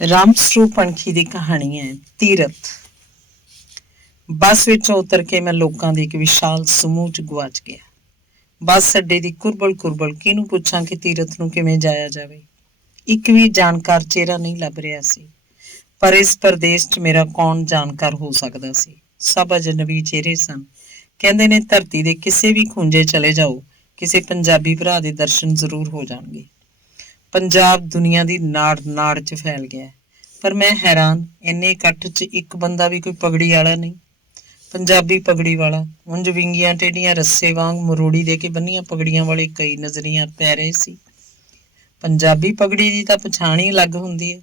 ਰਾਮ ਸਰੂਪ ਪੰਖੀ ਦੀ ਕਹਾਣੀ ਹੈ ਤੀਰਥ। ਬੱਸ ਵਿੱਚੋਂ ਉਤਰ ਕੇ ਮੈਂ ਲੋਕਾਂ ਦੇ ਇੱਕ ਵਿਸ਼ਾਲ ਸਮੂਹ 'ਚ ਗੁਆਚ ਗਿਆ। ਬੱਸ ਅੱਡੇ ਦੀ ਕੁਰਬਲ ਕਿਹਨੂੰ ਪੁੱਛਾਂ ਕਿ ਤੀਰਥ ਨੂੰ ਕਿਵੇਂ ਜਾਇਆ ਜਾਵੇ। ਇੱਕ ਵੀ ਜਾਣਕਾਰ ਚਿਹਰਾ ਨਹੀਂ ਲੱਭ ਰਿਹਾ ਸੀ। ਪਰ ਇਸ ਪ੍ਰਦੇਸ਼ 'ਚ ਮੇਰਾ ਕੌਣ ਜਾਣਕਾਰ ਹੋ ਸਕਦਾ ਸੀ। ਸਭ ਅਜਨਬੀ ਚਿਹਰੇ ਸਨ। ਕਹਿੰਦੇ ਨੇ ਧਰਤੀ ਦੇ ਕਿਸੇ ਵੀ ਖੂੰਜੇ ਚਲੇ ਜਾਓ, ਕਿਸੇ ਪੰਜਾਬੀ ਭਰਾ ਦੇ ਦਰਸ਼ਨ ਜ਼ਰੂਰ ਹੋ ਜਾਣਗੇ। ਪੰਜਾਬ ਦੁਨੀਆ ਦੀ ਨਾੜ 'ਚ ਫੈਲ ਗਿਆ। ਪਰ ਮੈਂ ਹੈਰਾਨ, ਇੰਨੇ ਇਕੱਠ 'ਚ ਇੱਕ ਬੰਦਾ ਵੀ ਕੋਈ ਪਗੜੀ ਵਾਲਾ ਨਹੀਂ। ਪੰਜਾਬੀ ਪਗੜੀ ਵਾਲਾ ਉਂਝ ਵਿੰਗੀਆਂ ਟੇਢੀਆਂ ਰੱਸੇ ਵਾਂਗ ਮਰੋੜੀ ਦੇ ਕੇ ਬੰਨੀਆਂ ਪਗੜੀਆਂ ਵਾਲੇ ਕਈ ਨਜ਼ਰੀਆਂ ਪੈ ਰਹੇ ਸੀ। ਪੰਜਾਬੀ ਪਗੜੀ ਦੀ ਤਾਂ ਪਛਾਣ ਹੀ ਅਲੱਗ ਹੁੰਦੀ ਹੈ।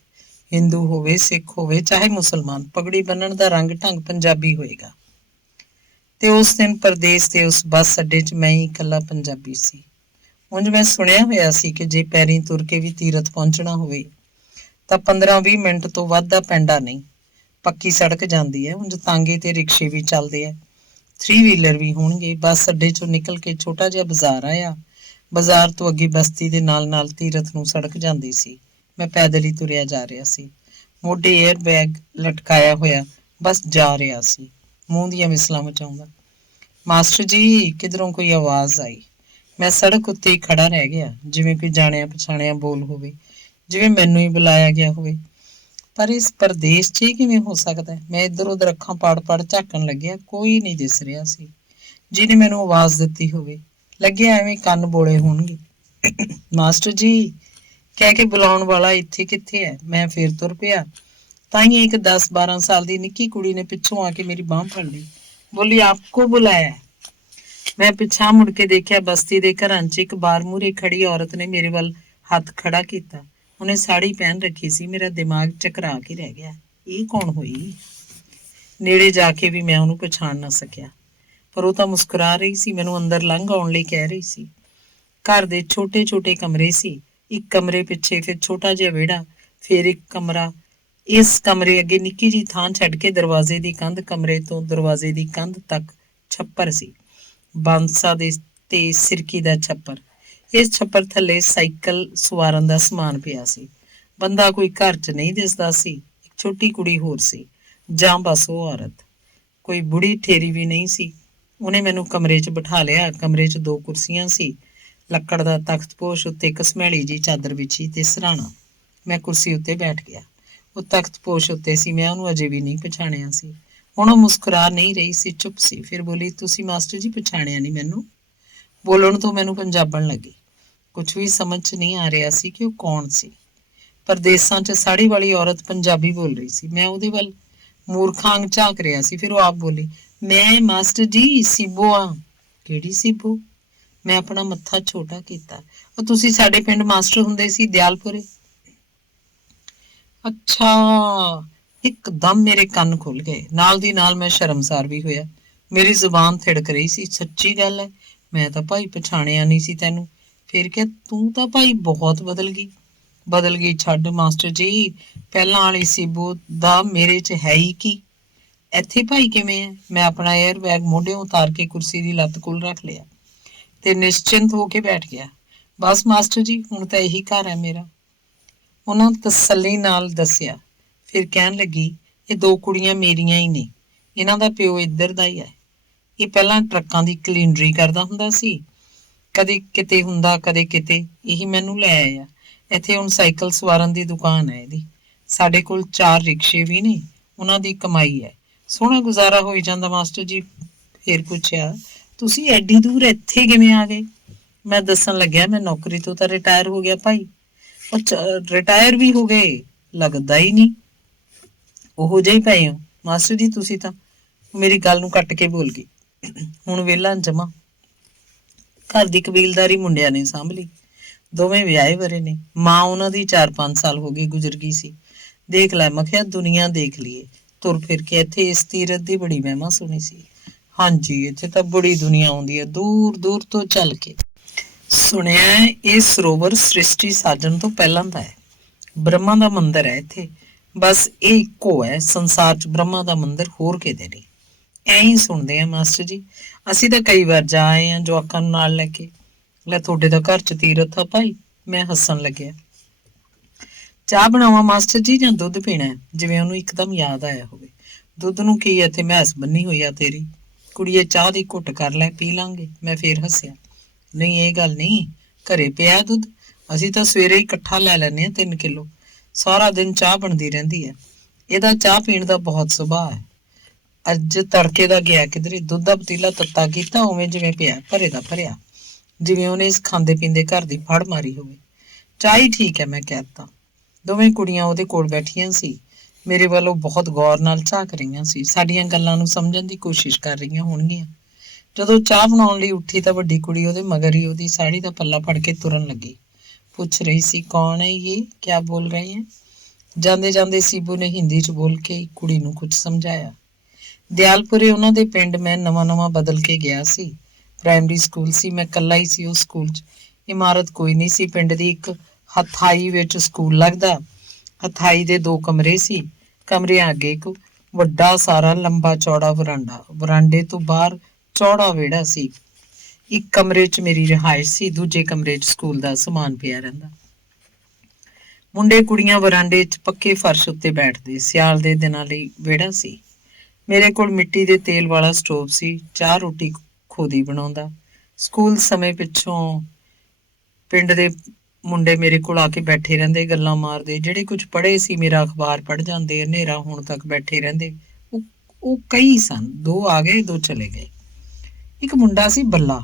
ਹਿੰਦੂ ਹੋਵੇ, ਸਿੱਖ ਹੋਵੇ, ਚਾਹੇ ਮੁਸਲਮਾਨ, ਪਗੜੀ ਬੰਨਣ ਦਾ ਰੰਗ ਢੰਗ ਪੰਜਾਬੀ ਹੋਏਗਾ। ਤੇ ਉਸ ਦਿਨ ਪਰਦੇਸ ਦੇ ਉਸ ਬੱਸ ਅੱਡੇ 'ਚ ਮੈਂ ਹੀ ਇਕੱਲਾ ਪੰਜਾਬੀ ਸੀ। ਉਂਝ ਮੈਂ ਸੁਣਿਆ ਹੋਇਆ ਸੀ ਕਿ ਜੇ ਪੈਰੀਂ ਤੁਰ ਕੇ ਵੀ ਤੀਰਥ ਪਹੁੰਚਣਾ ਹੋਵੇ ਤਾਂ 15-20 ਮਿੰਟ ਤੋਂ ਵੱਧ ਦਾ ਪੈਂਡਾ ਨਹੀਂ। ਪੱਕੀ ਸੜਕ ਜਾਂਦੀ ਹੈ। ਉਂਝ ਤਾਂਗੇ ਤੇ ਰਿਕਸ਼ੇ ਵੀ ਚੱਲਦੇ ਆ, 3 ਵੀਲਰ ਵੀ ਹੋਣਗੇ। ਬੱਸ ਅੱਡੇ ਚੋਂ ਨਿਕਲ ਕੇ ਛੋਟਾ ਜਿਹਾ ਬਾਜ਼ਾਰ ਆਇਆ। ਬਾਜ਼ਾਰ ਤੋਂ ਅੱਗੇ ਬਸਤੀ ਦੇ ਨਾਲ ਤੀਰਥ ਨੂੰ ਸੜਕ ਜਾਂਦੀ ਸੀ। ਮੈਂ ਪੈਦਲ ਹੀ ਤੁਰਿਆ ਜਾ ਰਿਹਾ ਸੀ। ਮੋਢੇ ਏਅਰ ਬੈਗ ਲਟਕਾਇਆ ਹੋਇਆ ਬਸ ਜਾ ਰਿਹਾ ਸੀ, ਮੂੰਹ ਦੀਆਂ ਮਿਸਲਾਂ ਮਚਾਉਂਦਾ। ਮਾਸਟਰ ਜੀ, ਕਿਧਰੋਂ ਕੋਈ ਆਵਾਜ਼ ਆਈ। ਮੈਂ ਸੜਕ ਉੱਤੇ ਹੀ ਖੜਾ ਰਹਿ ਗਿਆ, ਜਿਵੇਂ ਕੋਈ ਜਾਣਿਆ ਪਛਾਣਿਆ ਬੋਲ ਹੋਵੇ, ਜਿਵੇਂ ਮੈਨੂੰ ਹੀ ਬੁਲਾਇਆ ਗਿਆ ਹੋਵੇ। ਪਰ ਇਸ ਪਰਦੇਸ 'ਚ ਇਹ ਕਿਵੇਂ ਹੋ ਸਕਦਾ। ਮੈਂ ਇੱਧਰ ਉੱਧਰ ਅੱਖਾਂ ਪਾੜ ਝਾਕਣ ਲੱਗਿਆ। ਕੋਈ ਨਹੀਂ ਦਿਸ ਰਿਹਾ ਸੀ ਜਿਹਨੇ ਮੈਨੂੰ ਆਵਾਜ਼ ਦਿੱਤੀ ਹੋਵੇ। ਲੱਗਿਆ ਐਵੇਂ ਕੰਨ ਬੋਲੇ ਹੋਣਗੇ। ਮਾਸਟਰ ਜੀ ਕਹਿ ਕੇ ਬੁਲਾਉਣ ਵਾਲਾ ਇੱਥੇ ਕਿੱਥੇ ਹੈ। ਮੈਂ ਫੇਰ ਤੁਰ ਪਿਆ। ਤਾਂ ਹੀ ਇੱਕ 10-12 ਸਾਲ ਦੀ ਨਿੱਕੀ ਕੁੜੀ ਨੇ ਪਿੱਛੋਂ ਆ ਕੇ ਮੇਰੀ ਬਾਂਹ ਫੜ ਲਈ। ਬੋਲੀ, ਆਪਕੋ ਬੁਲਾਇਆ। ਮੈਂ ਪਿੱਛਾ ਮੁੜ ਕੇ ਦੇਖਿਆ। ਬਸਤੀ ਦੇ ਘਰਾਂ 'ਚ ਇੱਕ ਬਾਰ ਮੂਹਰੇ ਖੜੀ ਔਰਤ ਨੇ ਮੇਰੇ ਵੱਲ ਹੱਥ ਖੜਾ ਕੀਤਾ। ਉਹਨੇ ਸਾੜੀ ਪਹਿਨ ਰੱਖੀ ਸੀ। ਮੇਰਾ ਦਿਮਾਗ ਚਕਰਾ ਕੇ ਰਹਿ ਗਿਆ। ਇਹ ਕੌਣ ਹੋਈ? ਨੇੜੇ ਜਾ ਕੇ ਵੀ ਮੈਂ ਉਹਨੂੰ ਪਛਾਣ ਨਾ ਸਕਿਆ। ਪਰ ਉਹ ਤਾਂ ਮੁਸਕਰਾ ਰਹੀ ਸੀ, ਮੈਨੂੰ ਅੰਦਰ ਲੰਘ ਆਉਣ ਲਈ ਕਹਿ ਰਹੀ ਸੀ। ਘਰ ਦੇ ਛੋਟੇ ਕਮਰੇ ਸੀ। ਇੱਕ ਕਮਰੇ ਪਿੱਛੇ ਫਿਰ ਛੋਟਾ ਜਿਹਾ ਵਿਹੜਾ, ਫਿਰ ਇੱਕ ਕਮਰਾ। ਇਸ ਕਮਰੇ ਅੱਗੇ ਨਿੱਕੀ ਜਿਹੀ ਥਾਂ ਛੱਡ ਕੇ ਦਰਵਾਜ਼ੇ ਦੀ ਕੰਧ, ਕਮਰੇ ਤੋਂ ਦਰਵਾਜ਼ੇ ਦੀ ਕੰਧ ਤੱਕ ਛੱਪਰ ਸੀ। ਬਾਂਸਾ ਦੇ ਤੇ ਸਿਰਕੀ ਦਾ ਛੱਪਰ। ਇਸ ਛੱਪਰ ਥੱਲੇ ਸਾਈਕਲ ਸਵਾਰਨ ਦਾ ਸਮਾਨ ਪਿਆ ਸੀ। ਬੰਦਾ ਕੋਈ ਘਰ 'ਚ ਨਹੀਂ ਦਿਸਦਾ ਸੀ। ਇੱਕ ਛੋਟੀ ਕੁੜੀ ਹੋਰ ਸੀ, ਜਾਂ ਬਸ ਉਹ ਔਰਤ। ਕੋਈ ਬੁੜੀ ਠੇਰੀ ਵੀ ਨਹੀਂ ਸੀ। ਉਹਨੇ ਮੈਨੂੰ ਕਮਰੇ 'ਚ ਬਿਠਾ ਲਿਆ। ਕਮਰੇ 'ਚ 2 ਕੁਰਸੀਆਂ ਸੀ, ਲੱਕੜ ਦਾ ਤਖਤਪੋਸ਼, ਉੱਤੇ ਘਸਮੈਲੀ ਜਿਹੀ ਚਾਦਰ ਵਿਛੀ ਤੇ ਸਿਰਹਾਣਾ। ਮੈਂ ਕੁਰਸੀ ਉੱਤੇ ਬੈਠ ਗਿਆ। ਉਹ ਤਖਤਪੋਸ਼ ਉੱਤੇ ਸੀ। ਮੈਂ ਉਹਨੂੰ ਅਜੇ ਵੀ ਨਹੀਂ ਪਛਾਣਿਆ ਸੀ। ਹੁਣ ਉਹ ਮੁਸਕਰਾ ਨਹੀਂ ਰਹੀ ਸੀ, ਚੁੱਪ ਸੀ। ਫਿਰ ਬੋਲੀ, ਤੁਸੀਂ ਮਾਸਟਰ ਜੀ ਪਛਾਣਿਆ ਨਹੀਂ ਮੈਨੂੰ? ਬੋਲਣ ਤੋਂ ਮੈਨੂੰ ਪੰਜਾਬਣ ਲੱਗੀ। ਕੁਝ ਵੀ ਸਮਝ 'ਚ ਨਹੀਂ ਆ ਰਿਹਾ ਸੀ ਕਿ ਉਹ ਕੌਣ ਸੀ। ਪਰਦੇਸਾਂ 'ਚ ਸਾੜੀ ਵਾਲੀ ਔਰਤ ਪੰਜਾਬੀ ਬੋਲ ਰਹੀ ਸੀ। ਮੈਂ ਉਹਦੇ ਵੱਲ ਮੂਰਖਾਂ ਵਾਂਗ ਝਾਕ ਰਿਹਾ ਸੀ। ਫਿਰ ਉਹ ਆਪ ਬੋਲੀ, ਮੈਂ ਮਾਸਟਰ ਜੀ ਸੀਬੋ ਆ। ਕਿਹੜੀ ਸੀਬੋ? ਮੈਂ ਆਪਣਾ ਮੱਥਾ ਛੋਟਾ ਕੀਤਾ। ਉਹ ਤੁਸੀਂ ਸਾਡੇ ਪਿੰਡ ਮਾਸਟਰ ਹੁੰਦੇ ਸੀ, ਦਿਆਲਪੁਰੇ। ਅੱਛਾ। ਇੱਕਦਮ ਮੇਰੇ ਕੰਨ ਖੁੱਲ ਗਏ। ਨਾਲ ਦੀ ਨਾਲ ਮੈਂ ਸ਼ਰਮਸਾਰ ਵੀ ਹੋਇਆ। ਮੇਰੀ ਜ਼ੁਬਾਨ ਥਿੜਕ ਰਹੀ ਸੀ। ਸੱਚੀ ਗੱਲ ਹੈ, ਮੈਂ ਤਾਂ ਭਾਈ ਪਛਾਣਿਆ ਨਹੀਂ ਸੀ ਤੈਨੂੰ। ਫਿਰ ਕਿਹਾ, ਤੂੰ ਤਾਂ ਭਾਈ ਬਹੁਤ ਬਦਲ ਗਈ। ਬਦਲ ਗਈ ਛੱਡ ਮਾਸਟਰ ਜੀ, ਪਹਿਲਾਂ ਵਾਲੀ ਸੀਬੋ ਦਾ ਮੇਰੇ 'ਚ ਹੈ ਹੀ ਕੀ। ਇੱਥੇ ਭਾਈ ਕਿਵੇਂ ਹੈ? ਮੈਂ ਆਪਣਾ ਏਅਰ ਬੈਗ ਮੋਢਿਓਂ ਉਤਾਰ ਕੇ ਕੁਰਸੀ ਦੀ ਲੱਤ ਕੋਲ ਰੱਖ ਲਿਆ ਤੇ ਨਿਸ਼ਚਿੰਤ ਹੋ ਕੇ ਬੈਠ ਗਿਆ। ਬਸ ਮਾਸਟਰ ਜੀ, ਹੁਣ ਤਾਂ ਇਹੀ ਘਰ ਹੈ ਮੇਰਾ, ਉਹਨਾਂ ਤਸੱਲੀ ਨਾਲ ਦੱਸਿਆ। ਫਿਰ ਕਹਿਣ ਲੱਗੀ, ਇਹ 2 ਕੁੜੀਆਂ ਮੇਰੀਆਂ ਹੀ ਨੇ। ਇਹਨਾਂ ਦਾ ਪਿਓ ਇੱਧਰ ਦਾ ਹੀ ਹੈ। ਇਹ ਪਹਿਲਾਂ ਟਰੱਕਾਂ ਦੀ ਕਲੀਨਰੀ ਕਰਦਾ ਹੁੰਦਾ ਸੀ। ਕਦੇ ਕਿਤੇ ਹੁੰਦਾ, ਕਦੇ ਕਿਤੇ। ਇਹੀ ਮੈਨੂੰ ਲੈ ਆਇਆ। ਇੱਥੇ ਹੁਣ ਸਾਈਕਲ ਸਵਾਰਨ ਦੀ ਦੁਕਾਨ ਹੈ ਇਹਦੀ। ਸਾਡੇ ਕੋਲ 4 ਰਿਕਸ਼ੇ ਵੀ ਨੇ। ਉਹਨਾਂ ਦੀ ਕਮਾਈ ਹੈ। ਸੋਹਣਾ ਗੁਜ਼ਾਰਾ ਹੋਈ ਜਾਂਦਾ ਮਾਸਟਰ ਜੀ। ਫਿਰ ਪੁੱਛਿਆ, ਤੁਸੀਂ ਐਡੀ ਦੂਰ ਇੱਥੇ ਕਿਵੇਂ ਆ ਗਏ? ਮੈਂ ਦੱਸਣ ਲੱਗਿਆ, ਮੈਂ ਨੌਕਰੀ ਤੋਂ ਤਾਂ ਰਿਟਾਇਰ ਹੋ ਗਿਆ ਭਾਈ। ਅੱਛਾ, ਰਿਟਾਇਰ ਵੀ ਹੋ ਗਏ? ਲੱਗਦਾ ਹੀ ਨਹੀਂ ਉਹੋ ਜਿਹੇ ਪਏ ਹੋ ਮਾਸਟਰ ਜੀ ਤੁਸੀਂ ਤਾਂ। ਮੇਰੀ ਗੱਲ ਨੂੰ ਕੱਟ ਕੇ ਬੋਲ ਗਈ। ਹੁਣ ਵਿਹਲਾ ਜਮਾ। ਘਰ ਦੀ ਕਬੀਲਦਾਰੀ ਮੁੰਡਿਆਂ ਨੇ ਸਾਂਭ ਲਈ। ਦੋਵੇਂ ਵਿਆਹੇ ਵਰੇ ਨੇ। ਮਾਂ ਉਹਨਾਂ ਦੀ 4-5 ਸਾਲ ਹੋ ਗਏ ਗੁਜ਼ਰ ਗਈ ਸੀ। ਦੇਖ ਲੈ, ਮੈਂ ਕਿਹਾ ਦੁਨੀਆ ਦੇਖ ਲਈਏ। ਤੁਰ ਫਿਰ ਕੇ ਇੱਥੇ ਇਸ ਤੀਰਥ ਦੀ ਬੜੀ ਮਹਿਮਾ ਸੁਣੀ ਸੀ। ਹਾਂਜੀ, ਇੱਥੇ ਤਾਂ ਬੜੀ ਦੁਨੀਆ ਆਉਂਦੀ ਹੈ, ਦੂਰ ਦੂਰ ਤੋਂ ਚੱਲ ਕੇ। ਸੁਣਿਆ ਇਹ ਸਰੋਵਰ ਸ੍ਰਿਸ਼ਟੀ ਸਾਜਣ ਤੋਂ ਪਹਿਲਾਂ ਦਾ ਹੈ। ਬ੍ਰਹਮਾ ਦਾ ਮੰਦਿਰ ਹੈ ਇੱਥੇ। ਬਸ ਇਹ ਇੱਕੋ ਹੈ ਸੰਸਾਰ 'ਚ, ਬ੍ਰਹਮਾ ਦਾ ਮੰਦਿਰ, ਹੋਰ ਕਿਤੇ ਨਹੀਂ। ਐਂ ਹੀ ਸੁਣਦੇ ਆ ਮਾਸਟਰ ਜੀ। ਅਸੀਂ ਤਾਂ ਕਈ ਵਾਰ ਜਾ ਆਏ ਹਾਂ ਜਵਾਕਾਂ ਨੂੰ ਨਾਲ ਲੈ ਕੇ। ਲੈ, ਤੁਹਾਡੇ ਤਾਂ ਘਰ 'ਚ ਤੀਰਥ ਆ ਭਾਈ। ਮੈਂ ਹੱਸਣ ਲੱਗਿਆ। ਚਾਹ ਬਣਾਵਾਂ ਮਾਸਟਰ ਜੀ ਜਾਂ ਦੁੱਧ ਪੀਣਾ ਹੈ? ਜਿਵੇਂ ਉਹਨੂੰ ਇੱਕਦਮ ਯਾਦ ਆਇਆ ਹੋਵੇ। ਦੁੱਧ ਨੂੰ ਕੀ, ਇੱਥੇ ਮੈਸ ਬੰਨੀ ਹੋਈ ਆ ਤੇਰੀ। ਕੁੜੀਏ ਚਾਹ ਦੀ ਘੁੱਟ ਕਰ ਲੈ, ਪੀ ਲਾਂਗੇ। ਮੈਂ ਫੇਰ ਹੱਸਿਆ। ਨਹੀਂ ਇਹ ਗੱਲ ਨਹੀਂ, ਘਰੇ ਪਿਆ ਦੁੱਧ, ਅਸੀਂ ਤਾਂ ਸਵੇਰੇ ਹੀ ਇਕੱਠਾ ਲੈ ਲੈਂਦੇ ਹਾਂ 3 ਕਿਲੋ। ਸਾਰਾ ਦਿਨ ਚਾਹ ਬਣਦੀ ਰਹਿੰਦੀ ਹੈ। ਇਹਦਾ ਚਾਹ ਪੀਣ ਦਾ ਬਹੁਤ ਸੁਭਾਅ ਹੈ। ਅੱਜ ਤੜਕੇ ਦਾ ਗਿਆ ਕਿਧਰੇ, ਦੁੱਧ ਦਾ ਪਤੀਲਾ ਤੱਤਾ ਕੀਤਾ ਉਵੇਂ ਜਿਵੇਂ ਪਿਆ, ਭਰੇ ਦਾ ਭਰਿਆ, ਜਿਵੇਂ ਉਹਨੇ ਇਸ ਖਾਂਦੇ ਪੀਂਦੇ ਘਰ ਦੀ ਫੜ ਮਾਰੀ ਹੋਵੇ। ਚਾਹ ਹੀ ਠੀਕ ਹੈ, ਮੈਂ ਕਹਿ ਦਿੱਤਾ। ਦੋਵੇਂ ਕੁੜੀਆਂ ਉਹਦੇ ਕੋਲ ਬੈਠੀਆਂ ਸੀ, ਮੇਰੇ ਵੱਲ ਉਹ ਬਹੁਤ ਗੌਰ ਨਾਲ ਝਾਕ ਰਹੀਆਂ ਸੀ, ਸਾਡੀਆਂ ਗੱਲਾਂ ਨੂੰ ਸਮਝਣ ਦੀ ਕੋਸ਼ਿਸ਼ ਕਰ ਰਹੀਆਂ ਹੋਣਗੀਆਂ। ਜਦੋਂ ਚਾਹ ਬਣਾਉਣ ਲਈ ਉੱਠੀ ਤਾਂ ਵੱਡੀ ਕੁੜੀ ਉਹਦੇ ਮਗਰ ਹੀ ਉਹਦੀ ਸਾੜੀ ਦਾ ਪੱਲਾ ਫੜ ਕੇ ਤੁਰਨ ਲੱਗੀ। ਪੁੱਛ ਰਹੀ ਸੀ, ਕੌਣ ਹੈ ਇਹ, ਕਿਆ ਬੋਲ ਰਹੇ ਹੈ? ਜਾਂਦੇ ਜਾਂਦੇ ਸੀਬੂ ਨੇ ਹਿੰਦੀ 'ਚ ਬੋਲ ਕੇ ਕੁੜੀ ਨੂੰ ਕੁਝ ਸਮਝਾਇਆ। ਦਿਆਲਪੁਰੇ ਉਹਨਾਂ ਦੇ ਪਿੰਡ ਮੈਂ ਨਵਾਂ ਬਦਲ ਕੇ ਗਿਆ ਸੀ। ਪ੍ਰਾਇਮਰੀ ਸਕੂਲ ਸੀ, ਮੈਂ ਇਕੱਲਾ ਹੀ ਸੀ ਉਸ ਸਕੂਲ 'ਚ। ਇਮਾਰਤ ਕੋਈ ਨਹੀਂ ਸੀ। ਪਿੰਡ ਦੀ ਇੱਕ ਹਥਾਈ ਵਿੱਚ ਸਕੂਲ ਲੱਗਦਾ। ਹਥਾਈ ਦੇ 2 ਕਮਰੇ ਸੀ। ਕਮਰਿਆਂ ਅੱਗੇ ਇੱਕ ਵੱਡਾ ਸਾਰਾ ਲੰਬਾ ਚੌੜਾ ਵਰਾਂਡਾ, ਵਰਾਂਡੇ ਤੋਂ ਬਾਹਰ ਚੌੜਾ ਵਿਹੜਾ ਸੀ। ਇੱਕ ਕਮਰੇ 'ਚ ਮੇਰੀ ਰਿਹਾਇਸ਼ ਸੀ, ਦੂਜੇ ਕਮਰੇ 'ਚ ਸਕੂਲ ਦਾ ਸਮਾਨ ਪਿਆ ਰਹਿੰਦਾ। ਮੁੰਡੇ ਕੁੜੀਆਂ ਵਰਾਂਡੇ 'ਚ ਪੱਕੇ ਫਰਸ਼ ਉੱਤੇ ਬੈਠਦੇ। ਸਿਆਲ ਦੇ ਦਿਨਾਂ ਲਈ ਵਿਹੜਾ ਸੀ। ਮੇਰੇ ਕੋਲ ਮਿੱਟੀ ਦੇ ਤੇਲ ਵਾਲਾ ਸਟੋਵ ਸੀ। ਚਾਹ ਰੋਟੀ ਖੁਦ ਹੀ ਬਣਾਉਂਦਾ। ਸਕੂਲ ਸਮੇਂ ਪਿੱਛੋਂ ਪਿੰਡ ਦੇ ਮੁੰਡੇ ਮੇਰੇ ਕੋਲ ਆ ਕੇ ਬੈਠੇ ਰਹਿੰਦੇ, ਗੱਲਾਂ ਮਾਰਦੇ। ਜਿਹੜੇ ਕੁਝ ਪੜ੍ਹੇ ਸੀ ਮੇਰਾ ਅਖਬਾਰ ਪੜ੍ਹ ਜਾਂਦੇ, ਹਨੇਰਾ ਹੋਣ ਤੱਕ ਬੈਠੇ ਰਹਿੰਦੇ। ਉਹ ਕਈ ਸਨ, 2 ਆ ਗਏ, 2 ਚਲੇ ਗਏ। ਇੱਕ ਮੁੰਡਾ ਸੀ ਬੱਲਾ,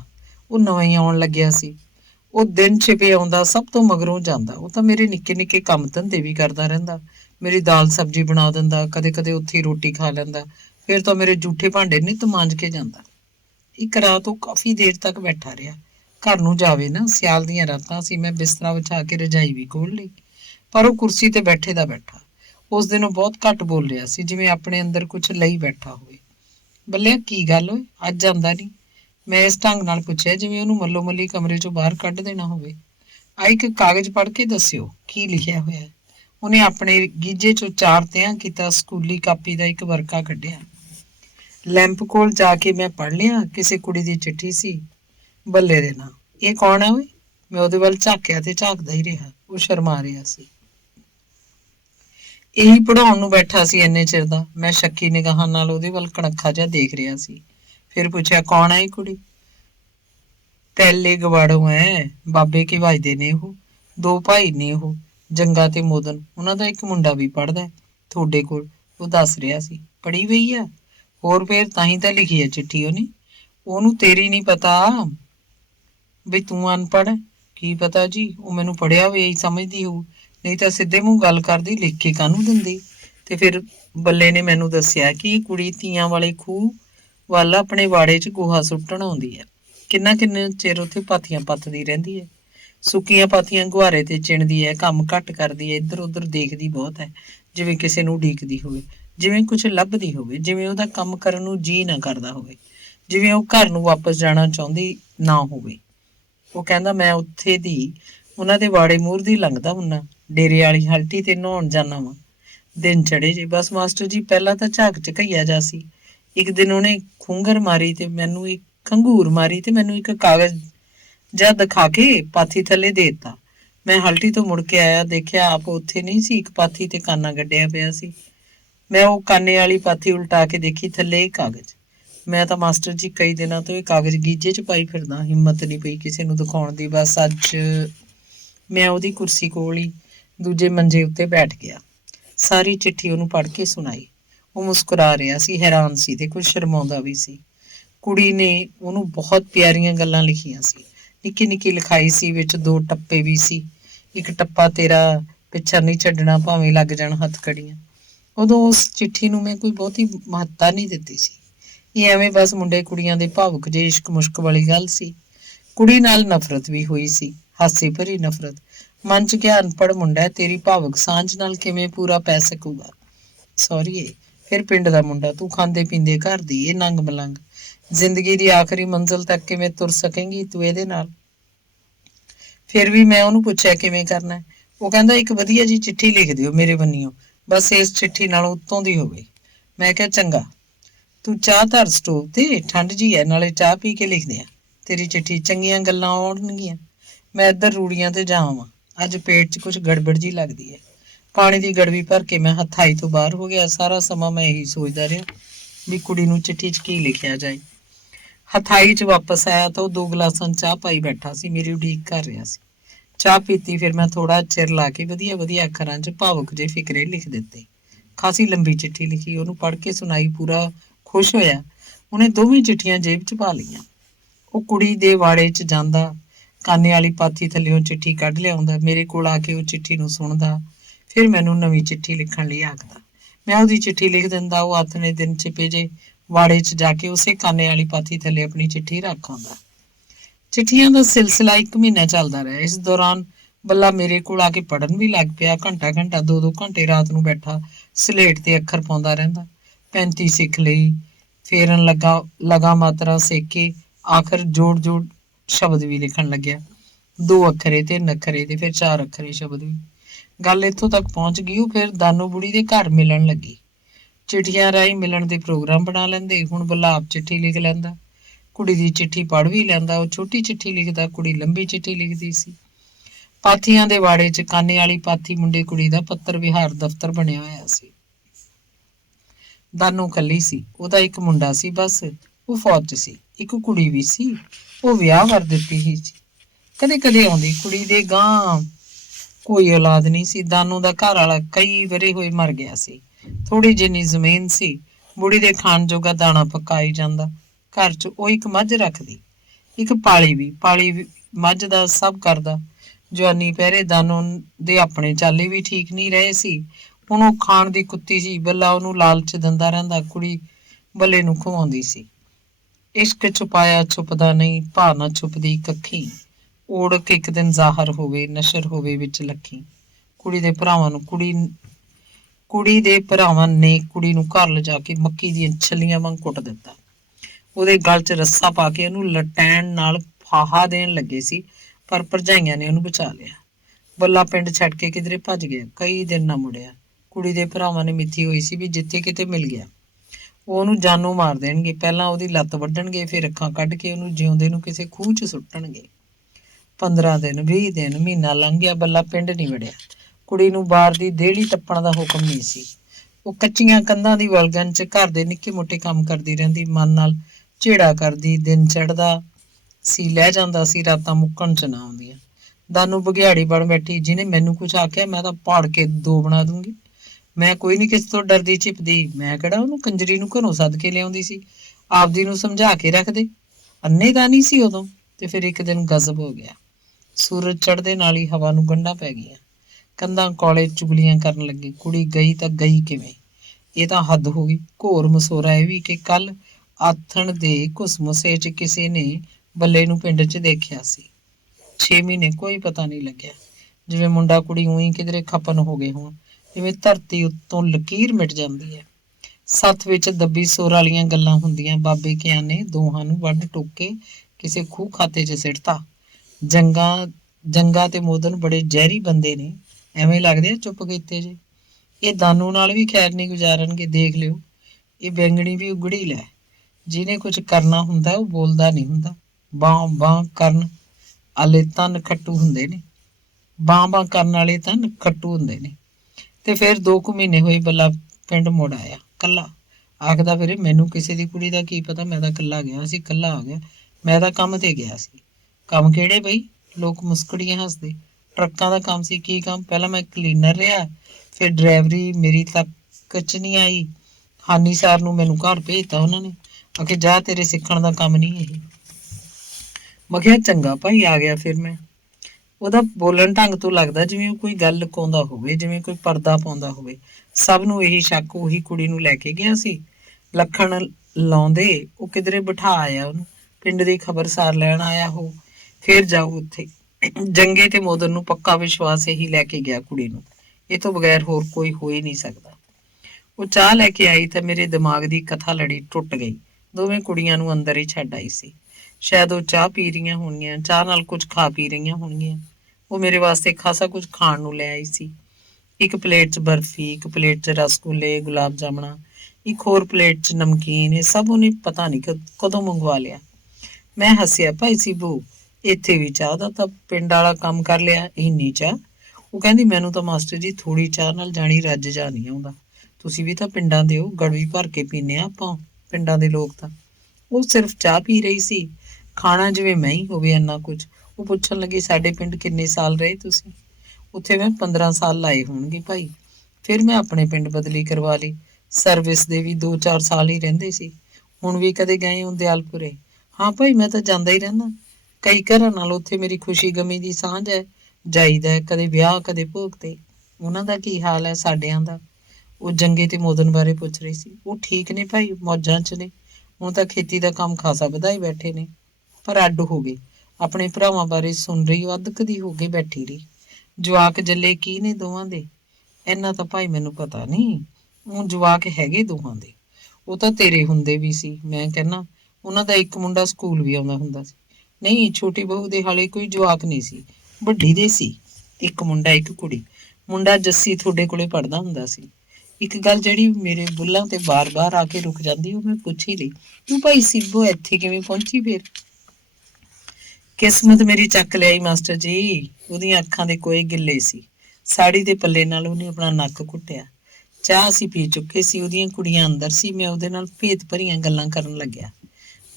ਉਹ ਨਵਾਂ ਹੀ ਆਉਣ ਲੱਗਿਆ ਸੀ। ਉਹ ਦਿਨ ਛਿਪੇ ਆਉਂਦਾ, ਸਭ ਤੋਂ ਮਗਰੋਂ ਜਾਂਦਾ। ਉਹ ਤਾਂ ਮੇਰੇ ਨਿੱਕੇ ਨਿੱਕੇ ਕੰਮ ਧੰਦੇ ਵੀ ਕਰਦਾ ਰਹਿੰਦਾ। ਮੇਰੀ ਦਾਲ ਸਬਜ਼ੀ ਬਣਾ ਦਿੰਦਾ, ਕਦੇ ਕਦੇ ਉੱਥੇ ਹੀ ਰੋਟੀ ਖਾ ਲੈਂਦਾ। ਫਿਰ ਤਾਂ ਮੇਰੇ ਜੂਠੇ ਭਾਂਡੇ ਨਿੱਤ ਮਾਂਜ ਕੇ ਜਾਂਦਾ। ਇੱਕ ਰਾਤ ਉਹ ਕਾਫੀ ਦੇਰ ਤੱਕ ਬੈਠਾ ਰਿਹਾ। ਘਰ ਨੂੰ ਜਾਵੇ ਨਾ, ਸਿਆਲ ਦੀਆਂ ਰਾਤਾਂ ਸੀ। ਮੈਂ ਬਿਸਤਰਾ ਵਿਛਾ ਕੇ ਰਜਾਈ ਵੀ ਖੋਲ ਲਈ, ਪਰ ਉਹ ਕੁਰਸੀ ਤੇ ਬੈਠੇ ਦਾ ਬੈਠਾ। ਉਸ ਦਿਨ ਉਹ ਬਹੁਤ ਘੱਟ ਬੋਲ ਰਿਹਾ ਸੀ, ਜਿਵੇਂ ਆਪਣੇ ਅੰਦਰ ਕੁਝ ਲਈ ਬੈਠਾ ਹੋਵੇ। ਬੱਲਿਆ ਕੀ ਗੱਲ ਓਏ, ਅੱਜ ਜਾਂਦਾ ਨਹੀਂ? ਮੈਂ ਇਸ ਢੰਗ ਨਾਲ ਪੁੱਛਿਆ ਜਿਵੇਂ ਉਹਨੂੰ ਮੱਲੋ ਮੱਲੀ ਕਮਰੇ ਚੋਂ ਬਾਹਰ ਕੱਢ ਦੇਣਾ ਹੋਵੇ। ਆ ਇੱਕ ਕਾਗਜ਼ ਪੜ੍ਹ ਕੇ ਦੱਸਿਓ, ਕੀ ਲਿਖਿਆ ਹੋਇਆ? ਉਹਨੇ ਆਪਣੇ ਗੀਜੇ ਚੋਂ 4 ਤਿਆਂ ਕੀਤਾ ਸਕੂਲੀ ਕਾਪੀ ਦਾ ਇੱਕ ਵਰਕਾ ਕੱਢਿਆ। ਲੈਂਪ ਕੋਲ ਜਾ ਕੇ ਮੈਂ ਪੜ੍ਹ ਲਿਆ। ਕਿਸੇ ਕੁੜੀ ਦੀ ਚਿੱਠੀ ਸੀ, ਬੱਲੇ ਦੇ ਨਾਂ। ਇਹ ਕੌਣ ਹੈ ਓਏ? ਮੈਂ ਉਹਦੇ ਵੱਲ ਝਾਕਿਆ ਤੇ ਝਾਕਦਾ ਹੀ ਰਿਹਾ। ਉਹ ਸ਼ਰਮਾ ਰਿਹਾ ਸੀ। ਇਹੀ ਪੜ੍ਹਾਉਣ ਨੂੰ ਬੈਠਾ ਸੀ ਇੰਨੇ ਚਿਰ ਦਾ। ਮੈਂ ਸ਼ੱਕੀ ਨਿਗਾਹਾਂ ਨਾਲ ਉਹਦੇ ਵੱਲ ਕਣਖਾ ਜਿਹਾ ਦੇਖ ਰਿਹਾ ਸੀ। ਫਿਰ ਪੁੱਛਿਆ, ਕੌਣ ਹੈ ਇਹ ਕੁੜੀ? ਪਹਿਲੇ ਗਵਾੜੋਂ ਹੈ, ਬਾਬੇ ਕੇ ਵੱਜਦੇ ਨੇ ਉਹ। 2 ਭਾਈ ਨੇ ਉਹ, ਜੰਗਾ ਤੇ ਮੋਦਨ। ਉਹਨਾਂ ਦਾ ਇੱਕ ਮੁੰਡਾ ਵੀ ਪੜ੍ਹਦਾ ਤੁਹਾਡੇ ਕੋਲ, ਉਹ ਦੱਸ ਰਿਹਾ ਸੀ। ਪੜ੍ਹੀ ਪਈ ਆ? ਹੋਰ ਫੇਰ ਤਾਂ ਹੀ ਤਾਂ ਲਿਖੀ ਹੈ ਚਿੱਠੀ ਉਹਨੇ। ਉਹਨੂੰ ਤੇਰੀ ਨਹੀਂ ਪਤਾ ਵੀ ਤੂੰ ਅਨਪੜ੍ਹ? ਕੀ ਪਤਾ ਜੀ, ਉਹ ਮੈਨੂੰ ਪੜ੍ਹਿਆ ਹੋਇਆ ਹੀ ਸਮਝਦੀ ਹੋਊ, ਨਹੀਂ ਤਾਂ ਸਿੱਧੇ ਮੂੰਹ ਗੱਲ ਕਰਦੀ, ਲਿਖ ਕੇ ਕਾਹਨੂੰ ਦਿੰਦੀ। ਤੇ ਫਿਰ ਬੱਲੇ ਨੇ ਮੈਨੂੰ ਦੱਸਿਆ ਕਿ ਇਹ ਕੁੜੀ ਤੀਆਂ ਵਾਲੇ ਖੂਹ ਵੱਲ ਆਪਣੇ ਵਾੜੇ 'ਚ ਗੋਹਾ ਸੁੱਟਣ ਆਉਂਦੀ ਹੈ। ਕਿੰਨਾ ਚਿਰ ਉੱਥੇ ਪਾਥੀਆਂ ਪੱਥਦੀ ਰਹਿੰਦੀ ਹੈ। ਸੁੱਕੀਆਂ ਪਾਥੀਆਂ ਗੁਹਾਰੇ ਤੇ ਚਿਣਦੀ ਹੈ, ਕੰਮ ਘੱਟ ਕਰਦੀ ਹੈ, ਇੱਧਰ ਉੱਧਰ ਦੇਖਦੀ ਬਹੁਤ ਹੈ, ਜਿਵੇਂ ਕਿਸੇ ਨੂੰ ਉਡੀਕਦੀ ਹੋਵੇ, ਜਿਵੇਂ ਕੁਝ ਲੱਭਦੀ ਹੋਵੇ, ਜਿਵੇਂ ਉਹਦਾ ਕੰਮ ਕਰਨ ਨੂੰ ਜੀਅ ਨਾ ਕਰਦਾ ਹੋਵੇ, ਜਿਵੇਂ ਉਹ ਘਰ ਨੂੰ ਵਾਪਸ ਜਾਣਾ ਚਾਹੁੰਦੀ ਨਾ ਹੋਵੇ। ਉਹ ਕਹਿੰਦਾ, ਮੈਂ ਉੱਥੇ ਦੀ ਉਹਨਾਂ ਦੇ ਵਾੜੇ ਮੂਹਰ ਦੀ ਲੰਘਦਾ ਹੁੰਨਾ, ਡੇਰੇ ਵਾਲੀ ਹਲਟੀ ਤੇ ਨਹਾਉਣ ਜਾਂਦਾ ਵਾਂ। ਦਿਨ ਚੜੇ ਜੇ ਬਸ ਮਾਸਟਰ ਜੀ। ਪਹਿਲਾਂ ਤਾਂ ਝਾਕ ਝਕਈਆ ਜਾ ਸੀ। ਇੱਕ ਦਿਨ ਉਹਨੇ ਖੁੰਗਰ ਮਾਰੀ ਤੇ ਮੈਨੂੰ ਇੱਕ ਖੰਗੂਰ ਮਾਰੀ ਤੇ ਮੈਨੂੰ ਇੱਕ ਕਾਗਜ਼ ਜਾਂ ਦਿਖਾ ਕੇ ਪਾਥੀ ਥੱਲੇ ਦੇ ਦਿੱਤਾ। ਮੈਂ ਹਲਟੀ ਤੋਂ ਮੁੜ ਕੇ ਆਇਆ, ਦੇਖਿਆ ਆਪ ਉੱਥੇ ਨਹੀਂ ਸੀ। ਇੱਕ ਪਾਥੀ ਤੇ ਕਾਨਾ ਗੱਡਿਆ ਪਿਆ ਸੀ। ਮੈਂ ਉਹ ਕਾਨੇ ਵਾਲੀ ਪਾਥੀ ਉਲਟਾ ਕੇ ਦੇਖੀ, ਥੱਲੇ ਇਹ ਕਾਗਜ਼। ਮੈਂ ਤਾਂ ਮਾਸਟਰ ਜੀ ਕਈ ਦਿਨਾਂ ਤੋਂ ਇਹ ਕਾਗਜ਼ ਗੀਜੇ 'ਚ ਪਾਈ ਫਿਰਦਾ, ਹਿੰਮਤ ਨਹੀਂ ਪਈ ਕਿਸੇ ਨੂੰ ਦਿਖਾਉਣ ਦੀ। ਬਸ ਅੱਜ ਮੈਂ ਉਹਦੀ ਕੁਰਸੀ ਕੋਲ ਹੀ ਦੂਜੇ ਮੰਜੇ ਉੱਤੇ ਬੈਠ ਗਿਆ। ਸਾਰੀ ਚਿੱਠੀ ਉਹਨੂੰ ਪੜ੍ਹ ਕੇ ਸੁਣਾਈ। ਉਹ ਮੁਸਕਰਾ ਰਿਹਾ ਸੀ, ਹੈਰਾਨ ਸੀ ਤੇ ਕੁਝ ਸ਼ਰਮਾਉਂਦਾ ਵੀ ਸੀ। ਕੁੜੀ ਨੇ ਉਹਨੂੰ ਬਹੁਤ ਪਿਆਰੀਆਂ ਗੱਲਾਂ ਲਿਖੀਆਂ ਸੀ। ਨਿੱਕੀ ਨਿੱਕੀ ਲਿਖਾਈ ਸੀ, ਵਿੱਚ 2 ਟੱਪੇ ਵੀ ਸੀ। ਇੱਕ ਟੱਪਾ, ਤੇਰਾ ਪਿੱਛਾ ਨਹੀਂ ਛੱਡਣਾ ਭਾਵੇਂ ਲੱਗ ਜਾਣ ਹੱਥਕੜੀਆਂ। ਉਦੋਂ ਉਸ ਚਿੱਠੀ ਨੂੰ ਮੈਂ ਕੋਈ ਬਹੁਤੀ ਮਹੱਤਤਾ ਨਹੀਂ ਦਿੱਤੀ ਸੀ। ਇਹ ਐਵੇਂ ਬਸ ਮੁੰਡੇ ਕੁੜੀਆਂ ਦੇ ਭਾਵੁਕ ਜਿਹੇ ਇਸ਼ਕ ਮੁਸ਼ਕ ਵਾਲੀ ਗੱਲ ਸੀ। ਕੁੜੀ ਨਾਲ ਨਫ਼ਰਤ ਵੀ ਹੋਈ ਸੀ, ਹਾਸੇ ਭਰੀ ਨਫ਼ਰਤ। ਮਨ 'ਚ ਕਿਹਾ, ਅਨਪੜ੍ਹ ਮੁੰਡਾ, ਤੇਰੀ ਭਾਵੁਕ ਸਾਂਝ ਨਾਲ ਕਿਵੇਂ ਪੂਰਾ ਪੈ ਸਕੂਗਾ? ਸੌਰੀਏ। ਫਿਰ ਪਿੰਡ ਦਾ ਮੁੰਡਾ, ਤੂੰ ਖਾਂਦੇ ਪੀਂਦੇ ਘਰ ਦੀ, ਇਹ ਨੰਗ ਮਲੰਗ। ਜ਼ਿੰਦਗੀ ਦੀ ਆਖਰੀ ਮੰਜ਼ਿਲ ਤੱਕ ਕਿਵੇਂ ਤੁਰ ਸਕੇਂਗੀ ਤੂੰ ਇਹਦੇ ਨਾਲ? ਫਿਰ ਵੀ ਮੈਂ ਉਹਨੂੰ ਪੁੱਛਿਆ, ਕਿਵੇਂ ਕਰਨਾ? ਉਹ ਕਹਿੰਦਾ, ਇੱਕ ਵਧੀਆ ਜੀ ਚਿੱਠੀ ਲਿਖ ਦਿਓ ਮੇਰੇ ਬੰਨਿਓ, ਬਸ ਇਸ ਚਿੱਠੀ ਨਾਲੋਂ ਉੱਤੋਂ ਦੀ ਹੋਵੇ। ਮੈਂ ਕਿਹਾ, ਚੰਗਾ, ਤੂੰ ਚਾਹ ਧਰ ਸਟੋਵ ਤੇ, ਠੰਡ ਜੀ ਹੈ, ਨਾਲੇ ਚਾਹ ਪੀ ਕੇ ਲਿਖਦੇ ਆ ਤੇਰੀ ਚਿੱਠੀ, ਚੰਗੀਆਂ ਗੱਲਾਂ ਆਉਣਗੀਆਂ। ਮੈਂ ਇੱਧਰ ਰੂੜੀਆਂ ਤੇ ਜਾ ਆਵਾਂ, ਅੱਜ ਪੇਟ 'ਚ ਕੁਝ ਗੜਬੜ ਜੀ ਲੱਗਦੀ ਹੈ। ਪਾਣੀ ਦੀ ਗੜਵੀ ਭਰ ਕੇ ਮੈਂ ਹੱਥਾਈ ਤੋਂ ਬਾਹਰ ਹੋ ਗਿਆ। ਸਾਰਾ ਸਮਾਂ ਮੈਂ ਇਹੀ ਸੋਚਦਾ ਰਿਹਾ ਵੀ ਕੁੜੀ ਨੂੰ ਚਿੱਠੀ 'ਚ ਕੀ ਲਿਖਿਆ ਜਾਏ। ਹਥਾਈ 'ਚ ਵਾਪਸ ਆਇਆ ਤਾਂ ਉਹ 2 ਗਲਾਸਾਂ 'ਚ ਚਾਹ ਪਾਈ ਬੈਠਾ ਸੀ, ਮੇਰੀ ਉਡੀਕ ਕਰ ਰਿਹਾ ਸੀ। ਚਾਹ ਪੀਤੀ, ਫਿਰ ਮੈਂ ਥੋੜਾ ਚਿਰ ਲਾ ਕੇ ਵਧੀਆ ਵਧੀਆ ਅੱਖਰਾਂ 'ਚ ਭਾਵੁਕ ਜਿਹੇ ਫਿਕਰੇ ਲਿਖ ਦਿੱਤੇ। ਖਾਸੀ ਲੰਬੀ ਚਿੱਠੀ ਲਿਖੀ, ਉਹਨੂੰ ਪੜ੍ਹ ਕੇ ਸੁਣਾਈ। ਪੂਰਾ ਖੁਸ਼ ਹੋਇਆ। ਉਹਨੇ ਦੋਵੇਂ ਚਿੱਠੀਆਂ ਜੇਬ 'ਚ ਪਾ ਲਈਆਂ। ਉਹ ਕੁੜੀ ਦੇ ਵਾੜੇ 'ਚ ਜਾਂਦਾ, ਕਾਨੇ ਵਾਲੀ ਪਾਥੀ ਥੱਲਿਓਂ ਚਿੱਠੀ ਕੱਢ ਲਿਆਉਂਦਾ, ਮੇਰੇ ਕੋਲ ਆ ਕੇ ਉਹ ਚਿੱਠੀ ਨੂੰ ਸੁਣਦਾ, ਫਿਰ ਮੈਨੂੰ ਨਵੀਂ ਚਿੱਠੀ ਲਿਖਣ ਲਈ ਆਖਦਾ। ਮੈਂ ਉਹਦੀ ਚਿੱਠੀ ਲਿਖ ਦਿੰਦਾ। ਉਹ ਆਥਣੇ ਦਿਨ ਛਿਪੇ ਜੇ ਵਾੜੇ 'ਚ ਜਾ ਕੇ ਉਸੇ ਕਾਨੇ ਵਾਲੀ ਪਾਥੀ ਥੱਲੇ ਆਪਣੀ ਚਿੱਠੀ ਰੱਖ ਆਉਂਦਾ। ਚਿੱਠੀਆਂ ਦਾ ਸਿਲਸਿਲਾ 1 ਮਹੀਨਾ ਚੱਲਦਾ ਰਿਹਾ। ਇਸ ਦੌਰਾਨ ਬੱਲਾ ਮੇਰੇ ਕੋਲ ਆ ਕੇ ਪੜ੍ਹਨ ਵੀ ਲੱਗ ਪਿਆ। ਘੰਟਾ ਘੰਟਾ 2-2 ਘੰਟੇ ਰਾਤ ਨੂੰ ਬੈਠਾ ਸਲੇਟ ਤੇ ਅੱਖਰ ਪਾਉਂਦਾ ਰਹਿੰਦਾ। 35 ਸਿੱਖ ਲਈ, ਫੇਰਨ ਲਗਾ ਮਾਤਰਾ ਸਿੱਖ ਕੇ ਆਖਰ ਜੋੜ ਸ਼ਬਦ ਵੀ ਲਿਖਣ ਲੱਗਿਆ। 2 ਅੱਖਰੇ, 3 ਅੱਖਰੇ ਤੇ ਫਿਰ 4 ਅੱਖਰੇ ਸ਼ਬਦ ਵੀ। ਗੱਲ ਇੱਥੋਂ ਤੱਕ ਪਹੁੰਚ ਗਈ, ਉਹ ਫਿਰ ਦਾਨੋ ਬੁੜੀ ਦੇ ਘਰ ਮਿਲਣ ਲੱਗੀ। ਚਿੱਠੀਆਂ ਰਾਹੀਂ ਮਿਲਣ ਦੇ ਪ੍ਰੋਗਰਾਮ ਬਣਾ ਲੈਂਦੇ। ਹੁਣ ਬੱਲਾ ਆਪ ਚਿੱਠੀ ਲਿਖ ਲੈਂਦਾ, ਕੁੜੀ ਦੀ ਚਿੱਠੀ ਪੜ੍ਹ ਵੀ ਲੈਂਦਾ। ਉਹ ਛੋਟੀ ਚਿੱਠੀ ਲਿਖਦਾ, ਕੁੜੀ ਲੰਬੀ ਚਿੱਠੀ ਲਿਖਦੀ ਸੀ। ਪਾਥੀਆਂ ਦੇ ਵਾੜੇ 'ਚ ਕਾਨੇ ਵਾਲੀ ਪਾਥੀ ਮੁੰਡੇ ਕੁੜੀ ਦਾ ਪੱਤਰ ਵਿਹਾਰ ਦਫ਼ਤਰ ਬਣਿਆ ਹੋਇਆ ਸੀ। ਦਾਨੋ ਕੱਲੀ ਸੀ, ਉਹਦਾ ਇੱਕ ਮੁੰਡਾ ਸੀ ਬਸ, ਉਹ ਫੌਜ 'ਚ ਸੀ। ਇੱਕ ਕੁੜੀ ਵੀ ਸੀ, ਉਹ ਵਿਆਹ ਕਰ ਦਿੱਤੀ ਹੀ ਸੀ। ਕਦੇ ਕਦੇ ਆਉਂਦੀ। ਕੁੜੀ ਦੇ ਗਾਂ ਕੋਈ ਔਲਾਦ ਨਹੀਂ ਸੀ। ਦਾਨੋ ਦਾ ਘਰ ਵਾਲਾ ਕਈ ਵਰੇ ਹੋਏ ਮਰ ਗਿਆ ਸੀ। ਥੋੜੀ ਜਿੰਨੀ ਜ਼ਮੀਨ ਸੀ, ਬੁੜੀ ਦੇ ਖਾਣ ਜੋਗਾ ਦਾਣਾ ਪਕਾਈ ਜਾਂਦਾ। ਘਰ 'ਚ ਉਹ ਇੱਕ ਮੱਝ ਰੱਖਦੀ, ਇੱਕ ਪਾਲੀ ਮੱਝ ਦਾ ਸਭ ਕਰਦਾ। ਜਵਾਨੀ ਪਹਿਰੇ ਦਾਨੋ ਦੇ ਆਪਣੇ ਚਾਲੇ ਵੀ ਠੀਕ ਨਹੀਂ ਰਹੇ ਸੀ। ਹੁਣ ਉਹ ਖਾਣ ਦੀ ਕੁੱਤੀ ਸੀ। ਬੱਲਾ ਉਹਨੂੰ ਲਾਲਚ ਦਿੰਦਾ ਰਹਿੰਦਾ। ਕੁੜੀ ਬੱਲੇ ਨੂੰ ਖਵਾਉਂਦੀ ਸੀ। ਇਸ਼ਕ ਛੁਪਾਇਆ ਛੁਪਦਾ ਨਹੀਂ, ਭਾ ਨਾ ਛੁਪਦੀ ਕੱਖੀ, ਓੜਕ ਇੱਕ ਦਿਨ ਜ਼ਾਹਰ ਹੋਵੇ, ਨਸ਼ਰ ਹੋਵੇ ਵਿੱਚ ਲੱਖੀ। ਕੁੜੀ ਦੇ ਭਰਾਵਾਂ ਨੇ ਕੁੜੀ ਨੂੰ ਘਰ ਲਿਜਾ ਕੇ ਮੱਕੀ ਦੀਆਂ ਛੱਲੀਆਂ ਵਾਂਗ ਕੁੱਟ ਦਿੱਤਾ। ਉਹਦੇ ਗਲ 'ਚ ਰੱਸਾ ਪਾ ਕੇ ਉਹਨੂੰ ਲਟੈਣ ਨਾਲ ਫਾਹਾ ਦੇਣ ਲੱਗੇ ਸੀ, ਪਰ ਭਰਜਾਈਆਂ ਨੇ ਉਹਨੂੰ ਬਚਾ ਲਿਆ। ਬੱਲਾ ਪਿੰਡ ਛੱਡ ਕੇ ਕਿਧਰੇ ਭੱਜ ਗਿਆ, ਕਈ ਦਿਨ ਨਾ ਮੁੜਿਆ। ਕੁੜੀ ਦੇ ਭਰਾਵਾਂ ਨੇ ਮਿੱਥੀ ਹੋਈ ਸੀ ਵੀ ਜਿੱਥੇ ਕਿਤੇ ਮਿਲ ਗਿਆ ਉਹ ਉਹਨੂੰ ਜਾਨੋਂ ਮਾਰ ਦੇਣਗੇ। ਪਹਿਲਾਂ ਉਹਦੀ ਲੱਤ ਵੱਢਣਗੇ, ਫਿਰ ਅੱਖਾਂ ਕੱਢ ਕੇ ਉਹਨੂੰ ਜਿਉਂਦੇ ਨੂੰ ਕਿਸੇ ਖੂਹ 'ਚ ਸੁੱਟਣਗੇ। 15 ਦਿਨ, 20 ਦਿਨ, ਮਹੀਨਾ ਲੰਘ ਗਿਆ, ਬੱਲਾ ਪਿੰਡ ਨਹੀਂ ਵੜਿਆ। ਕੁੜੀ ਨੂੰ ਬਾਹਰ ਦੀ ਦੇਹਲੀ ਟੱਪਣ ਦਾ ਹੁਕਮ ਨਹੀਂ ਸੀ। ਉਹ ਕੱਚੀਆਂ ਕੰਧਾਂ ਦੀ ਵਲਗਨ 'ਚ ਘਰ ਦੇ ਨਿੱਕੇ ਮੋਟੇ ਕੰਮ ਕਰਦੀ ਰਹਿੰਦੀ, ਮਨ ਨਾਲ ਝੇੜਾ ਕਰਦੀ। ਦਿਨ ਚੜ੍ਹਦਾ ਸੀ, ਲੈ ਜਾਂਦਾ ਸੀ, ਰਾਤਾਂ ਮੁੱਕਣ 'ਚ ਨਾ ਆਉਂਦੀਆਂ। ਦਾਨੂ ਬਘਿਆੜੀ ਬਣ ਬੈਠੀ, ਜਿਹਨੇ ਮੈਨੂੰ ਕੁਛ ਆਖਿਆ ਮੈਂ ਤਾਂ ਪਾੜ ਕੇ 2 ਬਣਾ ਦੂੰਗੀ। ਮੈਂ ਕੋਈ ਨਹੀਂ ਕਿਸੇ ਤੋਂ ਡਰਦੀ ਝਿਪਦੀ। ਮੈਂ ਕਿਹੜਾ ਉਹਨੂੰ ਕੰਜਰੀ ਨੂੰ ਘਰੋਂ ਸੱਦ ਕੇ ਲਿਆਉਂਦੀ ਸੀ। ਆਪਦੀ ਨੂੰ ਸਮਝਾ ਕੇ ਰੱਖਦੇ। ਅੰਨੇ ਤਾਂ ਨਹੀਂ ਸੀ ਉਦੋਂ। ਤੇ ਫਿਰ ਇੱਕ ਦਿਨ ਗਜ਼ਬ ਹੋ ਗਿਆ। ਸੂਰਜ ਚੜ੍ਹਦੇ ਨਾਲ ਹੀ ਹਵਾ ਨੂੰ ਗੰਢਾਂ ਪੈ ਗਈਆਂ। ਕੰਧਾਂ ਕੋਲੇ ਚੁਗਲੀਆਂ ਕਰਨ ਲੱਗੇ। ਕੁੜੀ ਗਈ ਤਾਂ ਗਈ ਕਿਵੇਂ? ਇਹ ਤਾਂ ਹੱਦ ਹੋ ਗਈ। ਘੋਰ ਮਸੋਰਾ ਇਹ ਵੀ ਕਿ ਕੱਲ ਆਥਣ ਦੇ ਘੁਸਮੁਸੇ 'ਚ ਕਿਸੇ ਨੇ ਬੱਲੇ ਨੂੰ ਪਿੰਡ 'ਚ ਦੇਖਿਆ ਸੀ। 6 ਮਹੀਨੇ ਕੋਈ ਪਤਾ ਨਹੀਂ ਲੱਗਿਆ, ਜਿਵੇਂ ਮੁੰਡਾ ਕੁੜੀ ਉਹੀ ਕਿਧਰੇ ਖਪਨ ਹੋ ਗਏ ਹੋਣ, ਜਿਵੇਂ ਧਰਤੀ ਉੱਤੋਂ ਲਕੀਰ ਮਿਟ ਜਾਂਦੀ ਹੈ। ਸੱਥ ਵਿੱਚ ਦੱਬੀ ਸੋਰ ਵਾਲੀਆਂ ਗੱਲਾਂ ਹੁੰਦੀਆਂ। ਬਾਬੇ ਕਿਆਂ ਨੇ ਦੋਹਾਂ ਨੂੰ ਵੱਢ ਟੁੱਕ ਕੇ ਕਿਸੇ ਖੂਹ ਖਾਤੇ 'ਚ ਸਿੱਟਤਾ। ਜੰਗਾ ਤੇ ਮੋਦਨ ਬੜੇ ਜ਼ਹਿਰੀ ਬੰਦੇ ਨੇ, ਐਵੇਂ ਲੱਗਦੇ ਆ ਚੁੱਪ ਕੀਤੇ ਜੇ। ਇਹ ਦਾਨੂ ਨਾਲ ਵੀ ਖੈਰ ਨਹੀਂ ਗੁਜ਼ਾਰਨਗੇ, ਦੇਖ ਲਿਓ। ਇਹ ਬੈਂਗਣੀ ਵੀ ਉਗੜੀ ਲੈ। ਜਿਹਨੇ ਕੁਝ ਕਰਨਾ ਹੁੰਦਾ ਉਹ ਬੋਲਦਾ ਨਹੀਂ ਹੁੰਦਾ। ਬਾਂ ਕਰਨ ਵਾਲੇ ਤਨ ਖੱਟੂ ਹੁੰਦੇ ਨੇ। ਬਾਂ ਕਰਨ ਵਾਲੇ ਤਨ ਖੱਟੂ ਹੁੰਦੇ ਨੇ। ਤੇ ਫਿਰ 2 ਕੁ ਮਹੀਨੇ ਹੋਏ, ਬੱਲਾ ਪਿੰਡ ਮੁੜ ਆਇਆ ਕੱਲਾ। ਆਖਦਾ ਫਿਰੇ ਮੈਨੂੰ ਕਿਸੇ ਦੀ ਕੁੜੀ ਦਾ ਕੀ ਪਤਾ, ਮੈਂ ਤਾਂ ਕੱਲਾ ਗਿਆ ਸੀ, ਕੱਲਾ ਆ ਗਿਆ। ਮੈਂ ਤਾਂ ਕੰਮ ਤੇ ਗਿਆ ਸੀ। ਕੰਮ ਕਿਹੜੇ ਬਈ? ਲੋਕ ਮੁਸਕੜੀਆਂ ਹੱਸਦੇ। ਟਰੱਕਾਂ ਦਾ ਕੰਮ ਸੀ। ਕੀ ਕੰਮ? ਪਹਿਲਾਂ ਮੈਂ ਕਲੀਨਰ ਰਿਹਾ, ਫਿਰ ਡਰਾਈਵਰੀ ਮੇਰੀ ਤੱਕ 'ਚ ਨਹੀਂ ਆਈ। ਹਾਨੀਸਾਰ ਨੂੰ ਮੈਨੂੰ ਘਰ ਭੇਜਤਾ ਉਹਨਾਂ ਨੇ, ਆਖੇ ਜਾ ਤੇਰੇ ਸਿੱਖਣ ਦਾ ਕੰਮ ਨਹੀਂ ਇਹ। ਮੈਂ ਕਿਹਾ ਚੰਗਾ ਭਾਈ, ਆ ਗਿਆ ਫਿਰ ਮੈਂ। ਉਹਦਾ ਬੋਲਣ ਢੰਗ ਤੋਂ ਲੱਗਦਾ ਜਿਵੇਂ ਉਹ ਕੋਈ ਗੱਲ ਲੁਕਾਉਂਦਾ ਹੋਵੇ, ਜਿਵੇਂ ਕੋਈ ਪਰਦਾ ਪਾਉਂਦਾ ਹੋਵੇ। ਸਭ ਨੂੰ ਇਹੀ ਸ਼ੱਕ ਉਹੀ ਕੁੜੀ ਨੂੰ ਲੈ ਕੇ ਗਿਆ ਸੀ। ਲੱਖਣ ਲਾਉਂਦੇ ਉਹ ਕਿਧਰੇ ਬਿਠਾ ਆਇਆ ਉਹਨੂੰ। ਪਿੰਡ ਦੀ ਖਬਰਸਾਰ ਲੈਣ ਆਇਆ ਉਹ, ਫਿਰ ਜਾਊ ਉੱਥੇ। ਜੰਗੇ ਤੇ ਮੋਦਨ ਨੂੰ ਪੱਕਾ ਵਿਸ਼ਵਾਸ ਇਹੀ ਲੈ ਕੇ ਗਿਆ ਕੁੜੀ ਨੂੰ। ਇਹ ਤੋਂ ਬਗੈਰ ਹੋਰ ਕੋਈ ਹੋ ਹੀ ਨਹੀਂ ਸਕਦਾ। ਉਹ ਚਾਹ ਲੈ ਕੇ ਆਈ ਤਾਂ ਮੇਰੇ ਦਿਮਾਗ ਦੀ ਕਥਾ ਲੜੀ ਟੁੱਟ ਗਈ। ਦੋਵੇਂ ਕੁੜੀਆਂ ਨੂੰ ਅੰਦਰ ਹੀ ਛੱਡ ਆਈ ਸੀ। ਸ਼ਾਇਦ ਉਹ ਚਾਹ ਪੀ ਰਹੀਆਂ ਹੋਣਗੀਆਂ, ਚਾਹ ਨਾਲ ਕੁਝ ਖਾ ਪੀ ਰਹੀਆਂ ਹੋਣਗੀਆਂ। ਉਹ ਮੇਰੇ ਵਾਸਤੇ ਖਾਸਾ ਕੁਝ ਖਾਣ ਨੂੰ ਲੈ ਆਈ ਸੀ। ਇੱਕ ਪਲੇਟ 'ਚ ਬਰਫੀ, ਇੱਕ ਪਲੇਟ 'ਚ ਰਸਗੁੱਲੇ, ਗੁਲਾਬ ਜਾਮਣਾ, ਇੱਕ ਹੋਰ ਪਲੇਟ 'ਚ ਨਮਕੀਨ। ਇਹ ਸਭ ਉਹਨੇ ਪਤਾ ਨਹੀਂ ਕਦੋਂ ਮੰਗਵਾ ਲਿਆ। ਮੈਂ ਹੱਸਿਆ, ਭਾਈ ਸੀਬੂ ਇੱਥੇ ਵੀ ਚਾਹ ਦਾ ਤਾਂ ਪਿੰਡ ਵਾਲਾ ਕੰਮ ਕਰ ਲਿਆ, ਇੰਨੀ ਚਾਹ। ਉਹ ਕਹਿੰਦੀ ਮੈਨੂੰ ਤਾਂ ਮਾਸਟਰ ਜੀ ਥੋੜੀ ਚਾਹ ਨਾਲ ਜਾਣੀ ਰੱਜ ਜਾ ਨਹੀਂ ਆਉਂਦਾ। ਤੁਸੀਂ ਵੀ ਤਾਂ ਪਿੰਡਾਂ ਦੇ ਹੋ, ਗੜਵੀ ਭਰ ਕੇ ਪੀਨੇ ਆ ਆਪਾਂ ਪਿੰਡਾਂ ਦੇ ਲੋਕ ਤਾਂ। ਉਹ ਸਿਰਫ ਚਾਹ ਪੀ ਰਹੀ ਸੀ, ਖਾਣਾ ਜਿਵੇਂ ਮੈਂ ਹੀ ਹੋਵੇ ਇੰਨਾ ਕੁਝ। ਉਹ ਪੁੱਛਣ ਲੱਗੀ ਸਾਡੇ ਪਿੰਡ ਕਿੰਨੇ ਸਾਲ ਰਹੇ ਤੁਸੀਂ? ਉੱਥੇ ਮੈਂ 15 ਸਾਲ ਲਾਏ ਹੋਣਗੇ ਭਾਈ। ਫਿਰ ਮੈਂ ਆਪਣੇ ਪਿੰਡ ਬਦਲੀ ਕਰਵਾ ਲਈ। ਸਰਵਿਸ ਦੇ ਵੀ 2-4 ਸਾਲ ਹੀ ਰਹਿੰਦੇ ਸੀ। ਹੁਣ ਵੀ ਕਦੇ ਗਏ ਹੋ ਦਿਆਲਪੁਰੇ? ਹਾਂ ਭਾਈ ਮੈਂ ਤਾਂ ਜਾਂਦਾ ਹੀ ਰਹਿੰਦਾ। ਕਈ ਘਰਾਂ ਨਾਲ ਉੱਥੇ ਮੇਰੀ ਖੁਸ਼ੀ ਗਮੀ ਦੀ ਸਾਂਝ ਹੈ। ਜਾਈਦਾ ਕਦੇ ਵਿਆਹ ਕਦੇ ਭੋਗ ਤੇ। ਉਹਨਾਂ ਦਾ ਕੀ ਹਾਲ ਹੈ ਸਾਡਿਆਂ ਦਾ? ਉਹ ਜੰਗੇ ਤੇ ਮੋਦਨ ਬਾਰੇ ਪੁੱਛ ਰਹੀ ਸੀ। ਉਹ ਠੀਕ ਨੇ ਭਾਈ, ਮੌਜਾਂ 'ਚ ਨੇ। ਹੁਣ ਤਾਂ ਖੇਤੀ ਦਾ ਕੰਮ ਖਾਸਾ ਵਧਾਈ ਬੈਠੇ ਨੇ। ਪਰ ਅੱਡ ਹੋ ਗਏ। ਆਪਣੇ ਭਰਾਵਾਂ ਬਾਰੇ ਸੁਣ ਰਹੀ ਉਹ ਅੱਧ ਕਦੀ ਹੋ ਕੇ ਬੈਠੀ ਰਹੀ। ਜਵਾਕ ਜੱਲੇ ਕੀ ਨੇ ਦੋਵਾਂ ਦੇ? ਇੰਨਾ ਤਾਂ ਭਾਈ ਮੈਨੂੰ ਪਤਾ ਨਹੀਂ। ਉਹ ਜਵਾਕ ਹੈਗੇ ਦੋਹਾਂ ਦੇ। ਉਹ ਤਾਂ ਤੇਰੇ ਹੁੰਦੇ ਵੀ ਸੀ। ਮੈਂ ਕਹਿੰਦਾ ਉਹਨਾਂ ਦਾ ਇੱਕ ਮੁੰਡਾ ਸਕੂਲ ਵੀ ਆਉਂਦਾ ਹੁੰਦਾ ਸੀ। ਨਹੀਂ, ਛੋਟੀ ਬਹੂ ਦੇ ਹਾਲੇ ਕੋਈ ਜਵਾਕ ਨਹੀਂ ਸੀ, ਵੱਡੀ ਦੇ ਸੀ। ਇੱਕ ਮੁੰਡਾ ਇੱਕ ਕੁੜੀ। ਮੁੰਡਾ ਜੱਸੀ ਤੁਹਾਡੇ ਕੋਲੇ ਪੜ੍ਹਦਾ ਹੁੰਦਾ ਸੀ। ਇੱਕ ਗੱਲ ਜਿਹੜੀ ਮੇਰੇ ਬੁੱਲਾਂ ਤੇ ਬਾਰ-ਬਾਰ ਆ ਕੇ ਰੁਕ ਜਾਂਦੀ, ਉਹ ਮੈਂ ਪੁੱਛ ਹੀ ਲਈ, ਤੂੰ ਭਾਈ ਸਿੱਬੋ ਇੱਥੇ ਕਿਵੇਂ ਪਹੁੰਚੀ ਫਿਰ? ਕਿਸਮਤ ਮੇਰੀ ਚੱਕ ਲਿਆਈ ਮਾਸਟਰ ਜੀ। ਉਹਦੀਆਂ ਅੱਖਾਂ ਦੇ ਕੋਏ ਗਿੱਲੇ ਸੀ। ਸਾੜੀ ਦੇ ਪੱਲੇ ਨਾਲ ਉਹਨੇ ਆਪਣਾ ਨੱਕ ਘੁੱਟਿਆ। ਚਾਹ ਅਸੀਂ ਪੀ ਚੁੱਕੇ ਸੀ। ਉਹਦੀਆਂ ਕੁੜੀਆਂ ਅੰਦਰ ਸੀ। ਮੈਂ ਉਹਦੇ ਨਾਲ ਭੇਤ ਭਰੀਆਂ ਗੱਲਾਂ ਕਰਨ ਲੱਗਿਆ।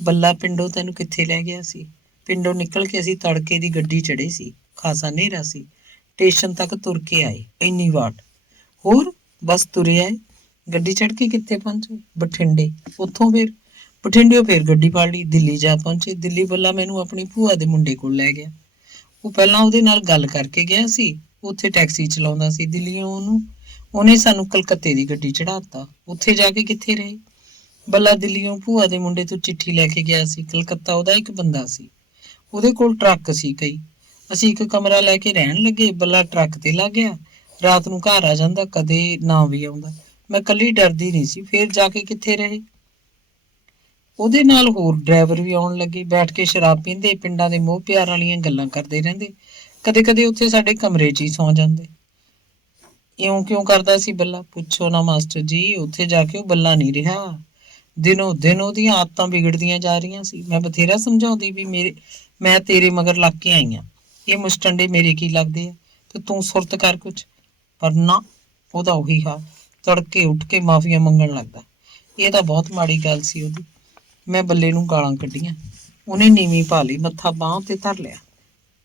ਬੱਲਾ ਪਿੰਡੋਂ ਤੈਨੂੰ ਕਿੱਥੇ ਲੈ ਗਿਆ ਸੀ? ਪਿੰਡੋਂ ਨਿਕਲ ਕੇ ਅਸੀਂ ਤੜਕੇ ਦੀ ਗੱਡੀ ਚੜ੍ਹੇ ਸੀ। ਖਾਸਾ ਹਨੇਰਾ ਸੀ। ਸਟੇਸ਼ਨ ਤੱਕ ਤੁਰ ਕੇ ਆਏ। ਇੰਨੀ ਵਾਟ? ਹੋਰ ਬਸ ਤੁਰੇ ਆਏ। ਗੱਡੀ ਚੜ੍ਹ ਕੇ ਕਿੱਥੇ ਪਹੁੰਚੇ? ਬਠਿੰਡੇ। ਉੱਥੋਂ ਫਿਰ? ਬਠਿੰਡਿਓ ਫਿਰ ਗੱਡੀ ਫੜ ਲਈ, ਦਿੱਲੀ ਜਾ ਪਹੁੰਚੇ। ਦਿੱਲੀ ਬੱਲਾ ਮੈਨੂੰ ਆਪਣੀ ਭੂਆ ਦੇ ਮੁੰਡੇ ਕੋਲ ਲੈ ਗਿਆ। ਉਹ ਪਹਿਲਾਂ ਉਹਦੇ ਨਾਲ ਗੱਲ ਕਰਕੇ ਗਿਆ ਸੀ। ਉੱਥੇ ਟੈਕਸੀ ਚਲਾਉਂਦਾ ਸੀ। ਦਿੱਲੀੋਂ ਉਹਨੇ ਸਾਨੂੰ ਕਲਕੱਤੇ ਦੀ ਗੱਡੀ ਚੜ੍ਹਾਤਾ। ਉੱਥੇ ਜਾ ਕੇ ਕਿੱਥੇ ਰਹੇ? ਬੱਲਾ ਦਿੱਲੀੋਂ ਭੂਆ ਦੇ ਮੁੰਡੇ ਤੋਂ ਚਿੱਠੀ ਲੈ ਕੇ ਗਿਆ ਸੀ। ਕਲਕੱਤਾ ਉਹਦਾ ਇੱਕ ਬੰਦਾ ਸੀ। ਉਹਦੇ ਕੋਲ ਟਰੱਕ ਸੀ ਕਈ। ਅਸੀਂ ਇੱਕ ਕਮਰਾ ਲੈ ਕੇ ਰਹਿਣ ਲੱਗੇ। ਬੱਲਾ ਟਰੱਕ ਤੇ ਲੱਗ ਗਿਆ। ਰਾਤ ਨੂੰ ਘਰ ਆ ਜਾਂਦਾ, ਕਦੇ ਨਾ ਵੀ ਆਉਂਦਾ। ਮੈਂ ਕੱਲੀ ਡਰਦੀ ਨਹੀਂ ਸੀ। ਫੇਰ ਜਾ ਕੇ ਕਿੱਥੇ ਰਹੇ? ਉਹਦੇ ਨਾਲ ਹੋਰ ਡਰਾਈਵਰ ਵੀ ਆਉਣ ਲੱਗੇ। ਬੈਠ ਕੇ ਸ਼ਰਾਬ ਪੀਂਦੇ, ਪਿੰਡਾਂ ਦੇ ਮੋਹ ਪਿਆਰ ਵਾਲੀਆਂ ਗੱਲਾਂ ਕਰਦੇ ਰਹਿੰਦੇ। ਕਦੇ ਕਦੇ ਉੱਥੇ ਸਾਡੇ ਕਮਰੇ 'ਚ ਹੀ ਸੌਂ ਜਾਂਦੇ। ਇਉਂ ਕਿਉਂ ਕਰਦਾ ਸੀ ਬੱਲਾ? ਪੁੱਛੋ ਨਾ ਮਾਸਟਰ ਜੀ। ਉੱਥੇ ਜਾ ਕੇ ਉਹ ਬੱਲਾ ਨਹੀਂ ਰਿਹਾ। ਦਿਨੋਂ ਦਿਨ ਉਹਦੀਆਂ ਆਦਤਾਂ ਵਿਗੜਦੀਆਂ ਜਾ ਰਹੀਆਂ ਸੀ। ਮੈਂ ਬਥੇਰਾ ਸਮਝਾਉਂਦੀ ਵੀ ਮੈਂ ਤੇਰੇ ਮਗਰ ਲੱਗ ਕੇ ਆਈ ਹਾਂ। ਇਹ ਮੁਸ਼ਟੰਡੇ ਮੇਰੇ ਕੀ ਲੱਗਦੇ ਆ ਤੇ ਤੂੰ ਸੁਰਤ ਕਰ ਕੁਛ। ਪਰ ਨਾ, ਉਹਦਾ ਉਹੀ ਹਾਲ। ਤੜਕੇ ਉੱਠ ਕੇ ਮਾਫੀਆਂ ਮੰਗਣ ਲੱਗਦਾ। ਇਹ ਤਾਂ ਬਹੁਤ ਮਾੜੀ ਗੱਲ ਸੀ ਉਹਦੀ। ਮੈਂ ਬੱਲੇ ਨੂੰ ਗਾਲਾਂ ਕੱਢੀਆਂ। ਉਹਨੇ ਨੀਵੀਂ ਪਾ ਲਈ, ਮੱਥਾ ਬਾਂਹ ਤੇ ਧਰ ਲਿਆ।